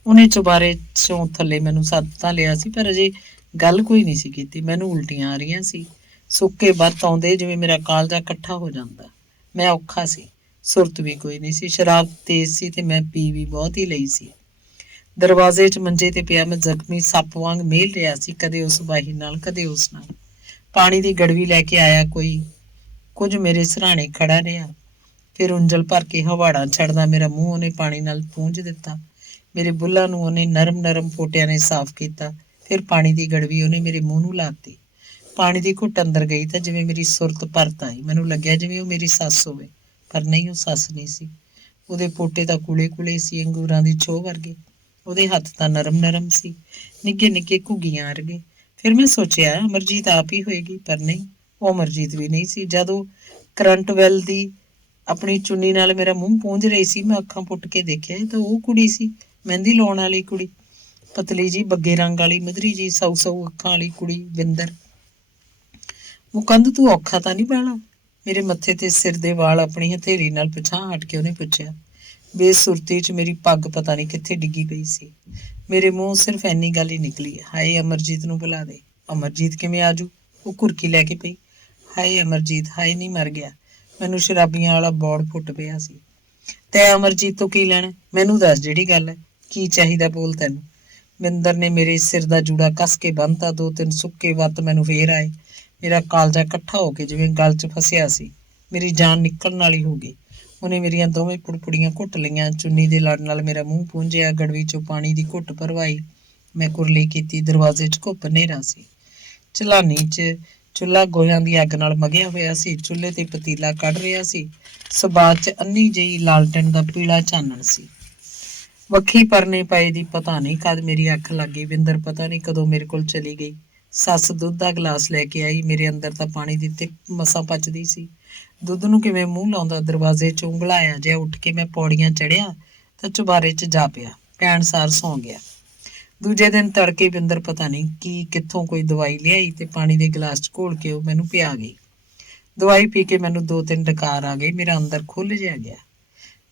ਉਹਨੇ ਚੁਬਾਰੇ 'ਚੋਂ ਥੱਲੇ ਮੈਨੂੰ ਸੱਦ ਤਾਂ ਲਿਆ ਸੀ, ਪਰ ਅਜੇ ਗੱਲ ਕੋਈ ਨਹੀਂ ਸੀ ਕੀਤੀ। ਮੈਨੂੰ ਉਲਟੀਆਂ ਆ ਰਹੀਆਂ ਸੀ। ਸੁੱਕੇ ਬੱਤ ਆਉਂਦੇ, ਜਿਵੇਂ ਮੇਰਾ ਕਾਲਜਾ ਇਕੱਠਾ ਹੋ ਜਾਂਦਾ। ਮੈਂ ਔਖਾ ਸੀ। ਸੁਰਤ ਵੀ ਕੋਈ ਨਹੀਂ ਸੀ। ਸ਼ਰਾਬ ਤੇਜ਼ ਸੀ ਤੇ ਮੈਂ ਪੀ ਵੀ ਬਹੁਤ ਹੀ ਲਈ ਸੀ। ਦਰਵਾਜ਼ੇ 'ਚ ਮੰਜੇ ਤੇ ਪਿਆ ਮੈਂ ਜ਼ਖਮੀ ਸੱਪ ਵਾਂਗ ਮੇਲ ਰਿਹਾ ਸੀ, ਕਦੇ ਉਸ ਬਾਈ ਨਾਲ, ਕਦੇ ਉਸ ਨਾਲ। ਪਾਣੀ ਦੀ ਗੜਵੀ ਲੈ ਕੇ ਆਇਆ ਕੋਈ। ਕੁਝ ਮੇਰੇ ਸਿਰਹਾਣੇ ਖੜਾ ਰਿਹਾ। ਫਿਰ ਉਂਜਲ ਭਰ ਕੇ ਹਵਾੜਾ ਛੱਡਦਾ ਮੇਰਾ ਮੂੰਹ ਉਹਨੇ ਪਾਣੀ ਨਾਲ ਪੂੰਝ ਦਿੱਤਾ। ਮੇਰੇ ਬੁੱਲ੍ਹਾਂ ਨੂੰ ਉਹਨੇ ਨਰਮ ਨਰਮ ਪੋਟਿਆਂ ਨੇ ਸਾਫ਼ ਕੀਤਾ। ਫਿਰ ਪਾਣੀ ਦੀ ਗੜਵੀ ਉਹਨੇ ਮੇਰੇ ਮੂੰਹ ਨੂੰ ਲਾਤੀ। ਪਾਣੀ ਦੀ ਘੁੱਟ ਅੰਦਰ ਗਈ ਤਾਂ ਜਿਵੇਂ ਮੇਰੀ ਸੁਰਤ ਪਰਤ ਆਈ। ਮੈਨੂੰ ਲੱਗਿਆ ਜਿਵੇਂ ਉਹ ਮੇਰੀ ਸੱਸ ਹੋਵੇ, ਪਰ ਨਹੀਂ, ਉਹ ਸੱਸ ਨਹੀਂ ਸੀ। ਉਹਦੇ ਪੋਟੇ ਤਾਂ ਕੂਲੇ ਕੂਲੇ ਸੀ, ਅੰਗੂਰਾਂ ਦੀ ਛੋਹ ਵਰਗੇ। ਉਹਦੇ ਹੱਥ ਤਾਂ ਨਰਮ ਨਰਮ ਸੀ, ਨਿੱਕੇ ਨਿੱਕੇ ਘੁੱਗੀਆਂ ਵਰਗੇ। ਫਿਰ ਮੈਂ ਸੋਚਿਆ ਅਮਰਜੀਤ ਆਪ ਹੀ ਹੋਏਗੀ, ਪਰ ਨਹੀਂ, ਉਹ ਅਮਰਜੀਤ ਵੀ ਨਹੀਂ ਸੀ। ਜਦੋਂ ਕਰੰਟ ਵੈਲ ਦੀ ਆਪਣੀ ਚੁੰਨੀ ਨਾਲ ਮੇਰਾ ਮੂੰਹ ਪੂੰਝ ਰਹੀ ਸੀ, ਮੈਂ ਅੱਖਾਂ ਪੁੱਟ ਕੇ ਦੇਖਿਆ ਤਾਂ ਉਹ ਕੁੜੀ ਸੀ, ਮਹਿੰਦੀ ਲਾਉਣ ਵਾਲੀ ਕੁੜੀ। ਪਤਲੀ ਜੀ, ਬੱਗੇ ਰੰਗ ਵਾਲੀ, ਮਧਰੀ ਜੀ, ਸੌ ਸੌ ਅੱਖਾਂ ਵਾਲੀ ਕੁੜੀ। ਬਿੰਦਰ, ਮੁਕੰਦ ਤੂੰ ਔਖਾ ਤਾਂ ਨਹੀਂ ਪੈਣਾ? ਮੇਰੇ ਮੱਥੇ ਤੇ ਸਿਰ ਦੇ ਵਾਲ ਆਪਣੀ ਹਥੇਲੀ ਨਾਲ ਪਿਛਾਂਹ ਹਟ ਕੇ ਉਹਨੇ ਪੁੱਛਿਆ। ਬੇਸੁਰਤੀ 'ਚ ਮੇਰੀ ਪੱਗ ਪਤਾ ਨਹੀਂ ਕਿੱਥੇ ਡਿੱਗੀ ਪਈ ਸੀ। ਮੇਰੇ ਮੂੰਹ ਸਿਰਫ ਇੰਨੀ ਗੱਲ ਹੀ ਨਿਕਲੀ, ਹਾਏ ਅਮਰਜੀਤ ਨੂੰ ਬੁਲਾ ਦੇ। ਅਮਰਜੀਤ ਕਿਵੇਂ ਆਜੂ? ਉਹ ਘੁਰਕੀ ਲੈ ਕੇ ਪਈ। ਹਾਏ ਅਮਰਜੀਤ, ਹਾਏ ਨਹੀਂ ਮਰ ਗਿਆ। ਮੈਨੂੰ ਸ਼ਰਾਬੀਆਂ ਵਾਲਾ ਬੌੜ ਫੁੱਟ ਪਿਆ ਸੀ। ਤੈਂ ਅਮਰਜੀਤ ਤੋਂ ਕੀ ਲੈਣਾ? ਮੈਨੂੰ ਦੱਸ ਜਿਹੜੀ ਗੱਲ ਹੈ, ਕੀ ਚਾਹੀਦਾ ਬੋਲ ਤੈਨੂੰ। ਬਿੰਦਰ ਨੇ ਮੇਰੇ ਸਿਰ ਦਾ ਜੂੜਾ ਕੱਸ ਕੇ ਬੰਨ੍ਹਤਾ। 2-3 ਸੁੱਕੇ ਵੱਤ ਮੈਨੂੰ ਫੇਰ ਆਏ। ਮੇਰਾ ਕਾਲਜਾ ਇਕੱਠਾ ਹੋ ਕੇ ਜਿਵੇਂ ਗਲ 'ਚ ਫਸਿਆ ਸੀ। ਮੇਰੀ ਜਾਨ ਨਿਕਲਣ ਵਾਲੀ ਹੋ ਗਈ। ਉਹਨੇ ਮੇਰੀਆਂ ਦੋਵੇਂ ਪੁੜਪੁੜੀਆਂ ਘੁੱਟ ਲਈਆਂ। ਚੁੰਨੀ ਦੇ ਲੜ ਨਾਲ ਮੇਰਾ ਮੂੰਹ ਪੂੰਝਿਆ। ਗੜਵੀ 'ਚੋਂ ਪਾਣੀ ਦੀ ਘੁੱਟ ਭਰਵਾਈ। ਮੈਂ ਕੁਰਲੀ ਕੀਤੀ। ਦਰਵਾਜ਼ੇ 'ਚ ਘੁੱਪ ਹਨੇਰਾ ਸੀ। ਚਲਾਨੀ 'ਚ ਚੁੱਲ੍ਹਾ ਗੋਹਿਆਂ ਦੀ ਅੱਗ ਨਾਲ ਮਗਿਆ ਹੋਇਆ ਸੀ। ਚੁੱਲ੍ਹੇ ਤੇ ਪਤੀਲਾ ਕੱਢ ਰਿਹਾ ਸੀ। ਸਬਾਤ 'ਚ ਅੰਨੀ ਜਿਹੀ ਲਾਲਟਨ ਦਾ ਪੀਲਾ ਚਾਨਣ ਸੀ। ਵੱਖੀ ਪਰਨੇ ਪਏ ਦੀ ਪਤਾ ਨਹੀਂ ਕਦ ਮੇਰੀ ਅੱਖ ਲੱਗ ਗਈ। ਬਿੰਦਰ ਪਤਾ ਨਹੀਂ ਕਦੋਂ ਮੇਰੇ ਕੋਲ ਚਲੀ ਗਈ। ਸੱਸ ਦੁੱਧ ਦਾ ਗਲਾਸ ਲੈ ਕੇ ਆਈ। ਮੇਰੇ ਅੰਦਰ ਤਾਂ ਪਾਣੀ ਦੀ ਤਿੱਪ ਮਸਾਂ ਪਚਦੀ ਸੀ। ਦੁੱਧ ਨੂੰ ਕਿਵੇਂ ਮੂੰਹ ਲਾਉਂਦਾ। ਦਰਵਾਜ਼ੇ 'ਚ ਉਂਗਲਾਇਆ ਜਿਹਾ ਉੱਠ ਕੇ ਮੈਂ ਪੌੜੀਆਂ ਚੜ੍ਹਿਆ ਤਾਂ ਚੁਬਾਰੇ 'ਚ ਜਾ ਪਿਆ। ਪੈਣ ਸਾਰ ਸੌਂ ਗਿਆ। ਦੂਜੇ ਦਿਨ ਤੜਕੇ ਬਿੰਦਰ ਪਤਾ ਨਹੀਂ ਕਿੱਥੋਂ ਕੋਈ ਦਵਾਈ ਲਿਆਈ ਤੇ ਪਾਣੀ ਦੇ ਗਲਾਸ 'ਚ ਘੋਲ ਕੇ ਉਹ ਮੈਨੂੰ ਪਿਆ ਗਈ। ਦਵਾਈ ਪੀ ਕੇ ਮੈਨੂੰ 2-3 ਡਕਾਰ ਆ ਗਏ। ਮੇਰਾ ਅੰਦਰ ਖੁੱਲ੍ਹ ਜਿਹਾ ਗਿਆ।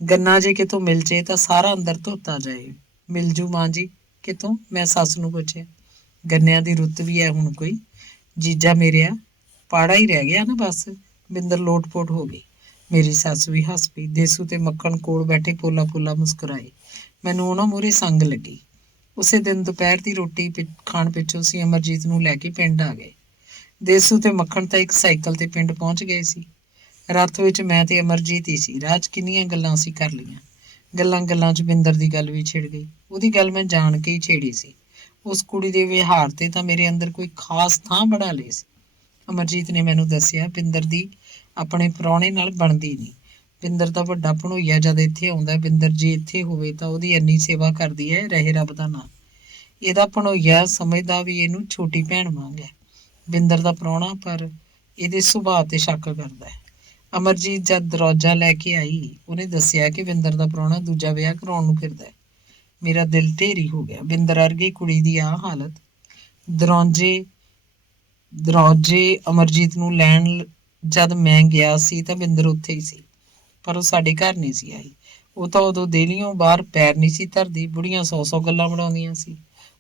ਗੰਨਾ ਜੇ ਕਿਤੋਂ ਮਿਲ ਜੇ ਤਾਂ ਸਾਰਾ ਅੰਦਰ ਧੋਤਾ ਜਾਏ। ਮਿਲ ਜੂ ਮਾਂ ਜੀ ਕਿਤੋਂ? ਮੈਂ ਸੱਸ ਨੂੰ ਪੁੱਛਿਆ। ਗੰਨਿਆਂ ਦੀ ਰੁੱਤ ਵੀ ਹੈ ਹੁਣ ਕੋਈ। ਜੀਜਾ ਮੇਰਿਆ, ਪਾੜਾ ਹੀ ਰਹਿ ਗਿਆ ਨਾ ਬਸ। ਬਿੰਦਰ ਲੋਟ-ਪੋਟ ਹੋ ਗਈ। ਮੇਰੀ ਸੱਸ ਵੀ ਹੱਸ ਪਈ। ਦੇਸੂ ਤੇ ਮੱਖਣ ਕੋਲ ਬੈਠੇ ਪੋਲਾ ਪੋਲਾ ਮੁਸਕਰਾਏ। ਮੈਨੂੰ ਉਹਨਾਂ ਮੂਹਰੇ ਸੰਗ ਲੱਗੀ। ਉਸੇ ਦਿਨ ਦੁਪਹਿਰ ਦੀ ਰੋਟੀ ਖਾਣ ਪਿੱਛੋਂ ਅਸੀਂ ਅਮਰਜੀਤ ਨੂੰ ਲੈ ਕੇ ਪਿੰਡ ਆ ਗਏ। ਦੇਸੂ ਤੇ ਮੱਖਣ ਤਾਂ ਇੱਕ ਸਾਈਕਲ ਤੇ ਪਿੰਡ ਪਹੁੰਚ ਗਏ ਸੀ। ਰੱਥ ਵਿੱਚ ਮੈਂ ਤੇ ਅਮਰਜੀਤ ਹੀ ਸੀ। ਰਾਹ 'ਚ ਕਿੰਨੀਆਂ ਗੱਲਾਂ ਅਸੀਂ ਕਰ ਲਈਆਂ। ਗੱਲਾਂ-ਗੱਲਾਂ 'ਚ ਬਿੰਦਰ ਦੀ ਗੱਲ ਵੀ ਛਿੜ ਗਈ। ਉਹਦੀ ਗੱਲ ਮੈਂ ਜਾਣ ਕੇ ਹੀ ਛੇੜੀ ਸੀ। ਉਸ ਕੁੜੀ ਦੇ ਵਿਹਾਰ ਤੇ ਤਾਂ ਮੇਰੇ ਅੰਦਰ ਕੋਈ ਖਾਸ ਥਾਂ ਬਣਾ ਲਈ ਸੀ। ਅਮਰਜੀਤ ਨੇ ਮੈਨੂੰ ਦੱਸਿਆ, ਬਿੰਦਰ ਦੀ ਆਪਣੇ ਪ੍ਰਾਹੁਣੇ ਨਾਲ ਬਣਦੀ ਨਹੀਂ। ਬਿੰਦਰ ਦਾ ਵੱਡਾ ਭਣੋਈਆ ਜਦ ਇੱਥੇ ਆਉਂਦਾ, ਬਿੰਦਰ ਜੇ ਇੱਥੇ ਹੋਵੇ ਤਾਂ ਉਹਦੀ ਇੰਨੀ ਸੇਵਾ ਕਰਦੀ ਹੈ, ਰਹੇ ਰੱਬ ਦਾ ਨਾਂ। ਇਹਦਾ ਭਣੋਈਆ ਸਮਝਦਾ ਵੀ ਇਹਨੂੰ ਛੋਟੀ ਭੈਣ ਵਾਂਗ ਹੈ। ਬਿੰਦਰ ਦਾ ਪ੍ਰਾਹੁਣਾ ਪਰ ਇਹਦੇ ਸੁਭਾਅ ਤੇ ਸ਼ੱਕ ਕਰਦਾ ਹੈ। ਅਮਰਜੀਤ ਜਦ ਦਰਵਾਜ਼ਾ ਲੈ ਕੇ ਆਈ, ਉਹਨੇ ਦੱਸਿਆ ਕਿ ਬਿੰਦਰ ਦਾ ਪ੍ਰਾਹੁਣਾ ਦੂਜਾ ਵਿਆਹ ਕਰਾਉਣ ਨੂੰ ਫਿਰਦਾ ਹੈ। ਮੇਰਾ ਦਿਲ ਢੇਰੀ ਹੋ ਗਿਆ। ਬਿੰਦਰ ਵਰਗੀ ਕੁੜੀ ਦੀ ਆਹ ਹਾਲਤ। ਦਰੌਜੇ ਅਮਰਜੀਤ ਨੂੰ ਲੈਣ ਜਦ ਮੈਂ ਗਿਆ ਸੀ ਤਾਂ ਬਿੰਦਰ ਉੱਥੇ ਹੀ ਸੀ, ਪਰ ਉਹ ਸਾਡੇ ਘਰ ਨਹੀਂ ਸੀ ਆਈ। ਉਹ ਤਾਂ ਉਦੋਂ ਦੇਹਲੀਓਂ ਬਾਹਰ ਪੈਰ ਨਹੀਂ ਸੀ ਧਰਦੀ। ਬੁੜੀਆਂ 100-100 ਗੱਲਾਂ ਬਣਾਉਂਦੀਆਂ ਸੀ।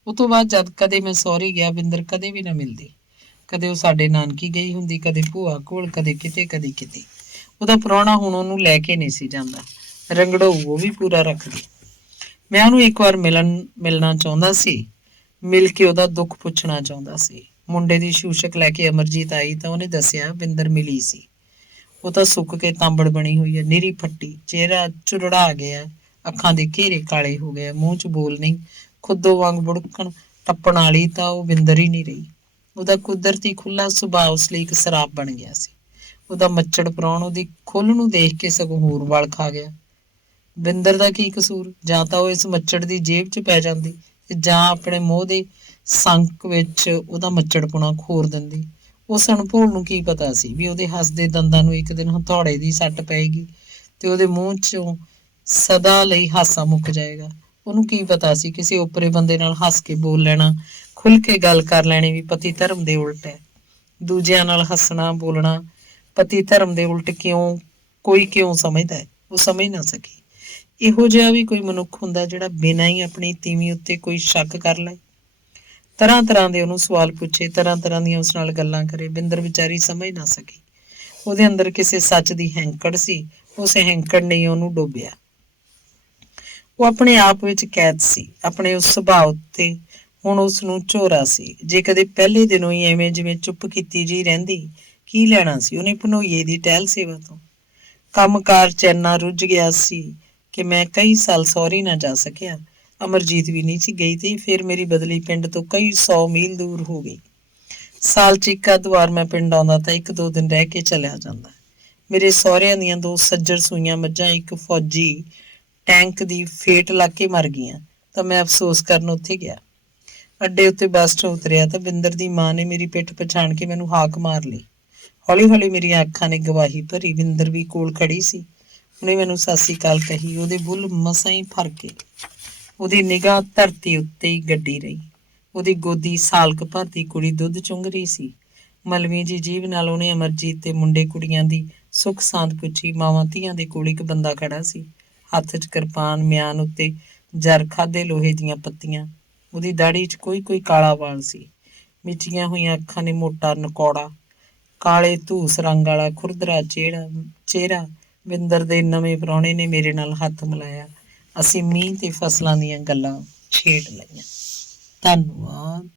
ਉਹ ਤੋਂ ਬਾਅਦ ਜਦ ਕਦੇ ਮੈਂ ਸਹੁਰੇ ਗਿਆ, ਬਿੰਦਰ ਕਦੇ ਵੀ ਨਾ ਮਿਲਦੀ। ਕਦੇ ਉਹ ਸਾਡੇ ਨਾਨਕੀ ਗਈ ਹੁੰਦੀ, ਕਦੇ ਭੂਆ ਕੋਲ, ਕਦੇ ਕਿਤੇ ਕਦੇ ਕਿਤੇ। ਉਹਦਾ ਪ੍ਰਾਹੁਣਾ ਹੁਣ ਉਹਨੂੰ ਲੈ ਕੇ ਨਹੀਂ ਸੀ ਜਾਂਦਾ। ਰੰਗੜਾਊ ਉਹ ਵੀ ਪੂਰਾ ਰੱਖਦੀ। ਮੈਂ ਉਹਨੂੰ ਇੱਕ ਵਾਰ ਮਿਲਣਾ ਚਾਹੁੰਦਾ ਸੀ, ਮਿਲ ਕੇ ਉਹਦਾ ਦੁੱਖ ਪੁੱਛਣਾ ਚਾਹੁੰਦਾ ਸੀ। ਮੁੰਡੇ ਦੀ ਸ਼ੂਸ਼ਕ ਲੈ ਕੇ ਅਮਰਜੀਤ ਆਈ ਤਾਂ ਉਹਨੇ ਦੱਸਿਆ, ਬਿੰਦਰ ਮਿਲੀ ਸੀ। ਉਹ ਤਾਂ ਸੁੱਕ ਕੇ ਤਾਂਬੜ ਬਣੀ ਹੋਈ ਹੈ, ਨਿਰੀ ਫੱਟੀ, ਚਿਹਰਾ ਝੁਰੜਾ ਗਿਆ, ਅੱਖਾਂ ਦੇ ਘੇਰੇ ਕਾਲੇ ਹੋ ਗਏ, ਮੂੰਹ 'ਚ ਬੋਲ ਨਹੀਂ। ਖੁੱਦੋ ਵਾਂਗ ਬੁੜਕਣ ਟੱਪਣ ਵਾਲੀ ਤਾਂ ਉਹ ਬਿੰਦਰ ਹੀ ਨਹੀਂ ਰਹੀ। ਉਹਦਾ ਕੁਦਰਤੀ ਖੁੱਲ੍ਹਾ ਸੁਭਾਅ ਉਸ ਲਈ ਇੱਕ ਸਰਾਪ ਬਣ ਗਿਆ ਸੀ। ਉਹਦਾ ਮੱਚੜ ਪ੍ਰਾਹੁਣ ਉਹਦੀ ਖੁੱਲ੍ਹ ਨੂੰ ਦੇਖ ਕੇ ਸਗੋਂ ਹੋਰ ਵਲ ਖਾ ਗਿਆ। ਬਿੰਦਰ ਦਾ ਕੀ ਕਸੂਰ? ਜਾਂ ਤਾਂ ਉਹ ਇਸ ਮੱਚੜ ਦੀ ਜੇਬ 'ਚ ਪੈ ਜਾਂਦੀ ਤੇ ਜਾਂ ਆਪਣੇ ਮੋਹ ਦੇ ਸੰਕ ਵਿੱਚ ਉਹਦਾ ਮੱਚੜਪੁਣਾ ਖੋਰ ਦਿੰਦੀ। ਉਸ ਅਣਭੋਲ ਨੂੰ ਕੀ ਪਤਾ ਸੀ ਵੀ ਉਹਦੇ ਹੱਸਦੇ ਦੰਦਾਂ ਨੂੰ ਇੱਕ ਦਿਨ ਹਥੌੜੇ ਦੀ ਸੱਟ ਪਏਗੀ ਤੇ ਉਹਦੇ ਮੂੰਹ 'ਚੋਂ ਸਦਾ ਲਈ ਹਾਸਾ ਮੁੱਕ ਜਾਏਗਾ। ਉਹਨੂੰ ਕੀ ਪਤਾ ਸੀ ਕਿਸੇ ਓਪਰੇ ਬੰਦੇ ਨਾਲ ਹੱਸ ਕੇ ਬੋਲ ਲੈਣਾ, ਖੁੱਲ੍ਹ ਕੇ ਗੱਲ ਕਰ ਲੈਣੀ ਵੀ ਪਤੀ ਧਰਮ ਦੇ ਉਲਟ ਹੈ। ਦੂਜਿਆਂ ਨਾਲ ਹੱਸਣਾ ਬੋਲਣਾ ਪਤੀ ਧਰਮ ਦੇ ਉਲਟ ਕਿਉਂ ਸਮਝਦਾ ਹੈ? ਉਹ ਸਮਝ ਨਾ ਸਕੀ। ਇਹੋ ਜਿਹਾ ਵੀ ਕੋਈ ਮਨੁੱਖ ਹੁੰਦਾ ਜਿਹੜਾ ਬਿਨਾਂ ਹੀ ਆਪਣੀ ਤੀਵੀਂ ਉੱਤੇ ਕੋਈ ਸ਼ੱਕ ਕਰ ਲਏ। ਤਰ੍ਹਾਂ ਤਰ੍ਹਾਂ ਦੇ ਉਹਨੂੰ ਸਵਾਲ ਪੁੱਛੇ, ਤਰ੍ਹਾਂ ਤਰ੍ਹਾਂ ਦੀਆਂ ਉਸ ਨਾਲ ਗੱਲਾਂ ਕਰੇ। ਬਿੰਦਰ ਵਿਚਾਰੀ ਸਮਝ ਨਾ ਸਕੀ। ਉਹਦੇ ਅੰਦਰ ਕਿਸੇ ਸੱਚ ਦੀ ਹੈਂਕੜ ਸੀ। ਉਸ ਹੈਂਕੜ ਨੇ ਉਹਨੂੰ ਡੋਬਿਆ। ਉਹ ਆਪਣੇ ਆਪ ਵਿੱਚ ਕੈਦ ਸੀ, ਆਪਣੇ ਉਸ ਸੁਭਾਅ ਉੱਤੇ ਹੁਣ ਉਸ ਨੂੰ ਝੋਰਾ ਸੀ। ਜੇ ਕਦੇ ਪਹਿਲੇ ਦਿਨੋਂ ਹੀ ਐਵੇਂ ਜਿਵੇਂ ਚੁੱਪ ਕੀਤੀ ਜਿਹੀ ਰਹਿੰਦੀ, ਕੀ ਲੈਣਾ ਸੀ ਉਹਨੇ ਭਣੋਈਏ ਦੀ ਟਹਿਲ ਸੇਵਾ ਤੋਂ। ਕੰਮਕਾਰ 'ਚ ਇੰਨਾ ਰੁੱਝ ਗਿਆ ਸੀ ਕਿ ਮੈਂ ਕਈ ਸਾਲ ਸਹੁਰੇ ਨਾ ਜਾ ਸਕਿਆ। ਅਮਰਜੀਤ ਵੀ ਨਹੀਂ ਸੀ ਗਈ ਤੇ ਫਿਰ ਮੇਰੀ ਬਦਲੀ ਪਿੰਡ ਤੋਂ ਕਈ 100 ਮੀਲ ਦੂਰ ਹੋ ਗਈ। ਸਾਲ 'ਚ ਇੱਕ ਅੱਧ ਵਾਰ ਮੈਂ ਪਿੰਡ ਆਉਂਦਾ ਤਾਂ 1-2 ਦਿਨ ਰਹਿ ਕੇ ਚਲਿਆ ਜਾਂਦਾ। ਮੇਰੇ ਸਹੁਰਿਆਂ ਦੀਆਂ 2 ਸੱਜਰ ਸੂਈਆਂ ਮੱਝਾਂ ਇੱਕ ਫੌਜੀ ਟੈਂਕ ਦੀ ਫੇਟ ਲੱਗ ਕੇ ਮਰ ਗਈਆਂ ਤਾਂ ਮੈਂ ਅਫਸੋਸ ਕਰਨ ਉੱਥੇ ਗਿਆ। ਅੱਡੇ ਉੱਤੇ ਬੱਸ 'ਚ ਉਤਰਿਆ ਤਾਂ ਬਿੰਦਰ ਦੀ ਮਾਂ ਨੇ ਮੇਰੀ ਪਿੱਠ ਪਛਾਣ ਕੇ ਮੈਨੂੰ ਹਾਕ ਮਾਰ ਲਈ। ਹੌਲੀ ਹੌਲੀ ਮੇਰੀਆਂ ਅੱਖਾਂ ਨੇ ਗਵਾਹੀ ਭਰੀ। ਬਿੰਦਰ ਵੀ ਕੋਲ ਖੜੀ ਸੀ। ਉਹਨੇ ਮੈਨੂੰ ਸਤਿ ਸ੍ਰੀ ਅਕਾਲ ਕਹੀ। ਉਹਦੇ ਬੁੱਲ੍ਹ ਮਸਾਂ ਹੀ ਫਰਕੇ। ਉਹਦੀ ਨਿਗਾਹ ਧਰਤੀ ਉੱਤੇ ਹੀ ਗੱਡੀ ਰਹੀ। ਉਹਦੀ ਗੋਦੀ ਸਾਲਕ ਭਰਦੀ ਕੁੜੀ ਦੁੱਧ ਚੁੰਘ ਰਹੀ ਸੀ। ਮਲਵੀ ਜੀ ਜੀਭ ਨਾਲ ਉਹਨੇ ਅਮਰਜੀਤ ਤੇ ਮੁੰਡੇ ਕੁੜੀਆਂ ਦੀ ਸੁੱਖ ਸਾਂਦ ਪੁੱਛੀ। ਮਾਵਾਂ ਧੀਆਂ ਦੇ ਕੋਲ ਇੱਕ ਬੰਦਾ ਖੜਾ ਸੀ, ਹੱਥ 'ਚ ਕਿਰਪਾਨ, ਮਿਆਨ ਉੱਤੇ ਜਰ ਖਾਧੇ ਲੋਹੇ ਦੀਆਂ ਪੱਤੀਆਂ। ਉਹਦੀ ਦਾੜੀ 'ਚ ਕੋਈ ਕਾਲਾ ਵਾਲ ਸੀ। ਮਿਚੀਆਂ ਹੋਈਆਂ ਅੱਖਾਂ ਨੇ ਮੋਟਾ ਨਕੌੜਾ, ਕਾਲੇ ਧੂਸ ਰੰਗ ਵਾਲਾ ਖੁਰਦਰਾ ਚਿਹਰਾ। ਬਿੰਦਰ ਦੇ ਨਵੇਂ ਪ੍ਰਾਹੁਣੇ ਨੇ ਮੇਰੇ ਨਾਲ ਹੱਥ ਮਿਲਾਇਆ। ਅਸੀਂ ਮੀਂਹ ਤੇ ਫਸਲਾਂ ਦੀਆਂ ਗੱਲਾਂ ਛੇੜ ਲਈਆਂ। ਧੰਨਵਾਦ।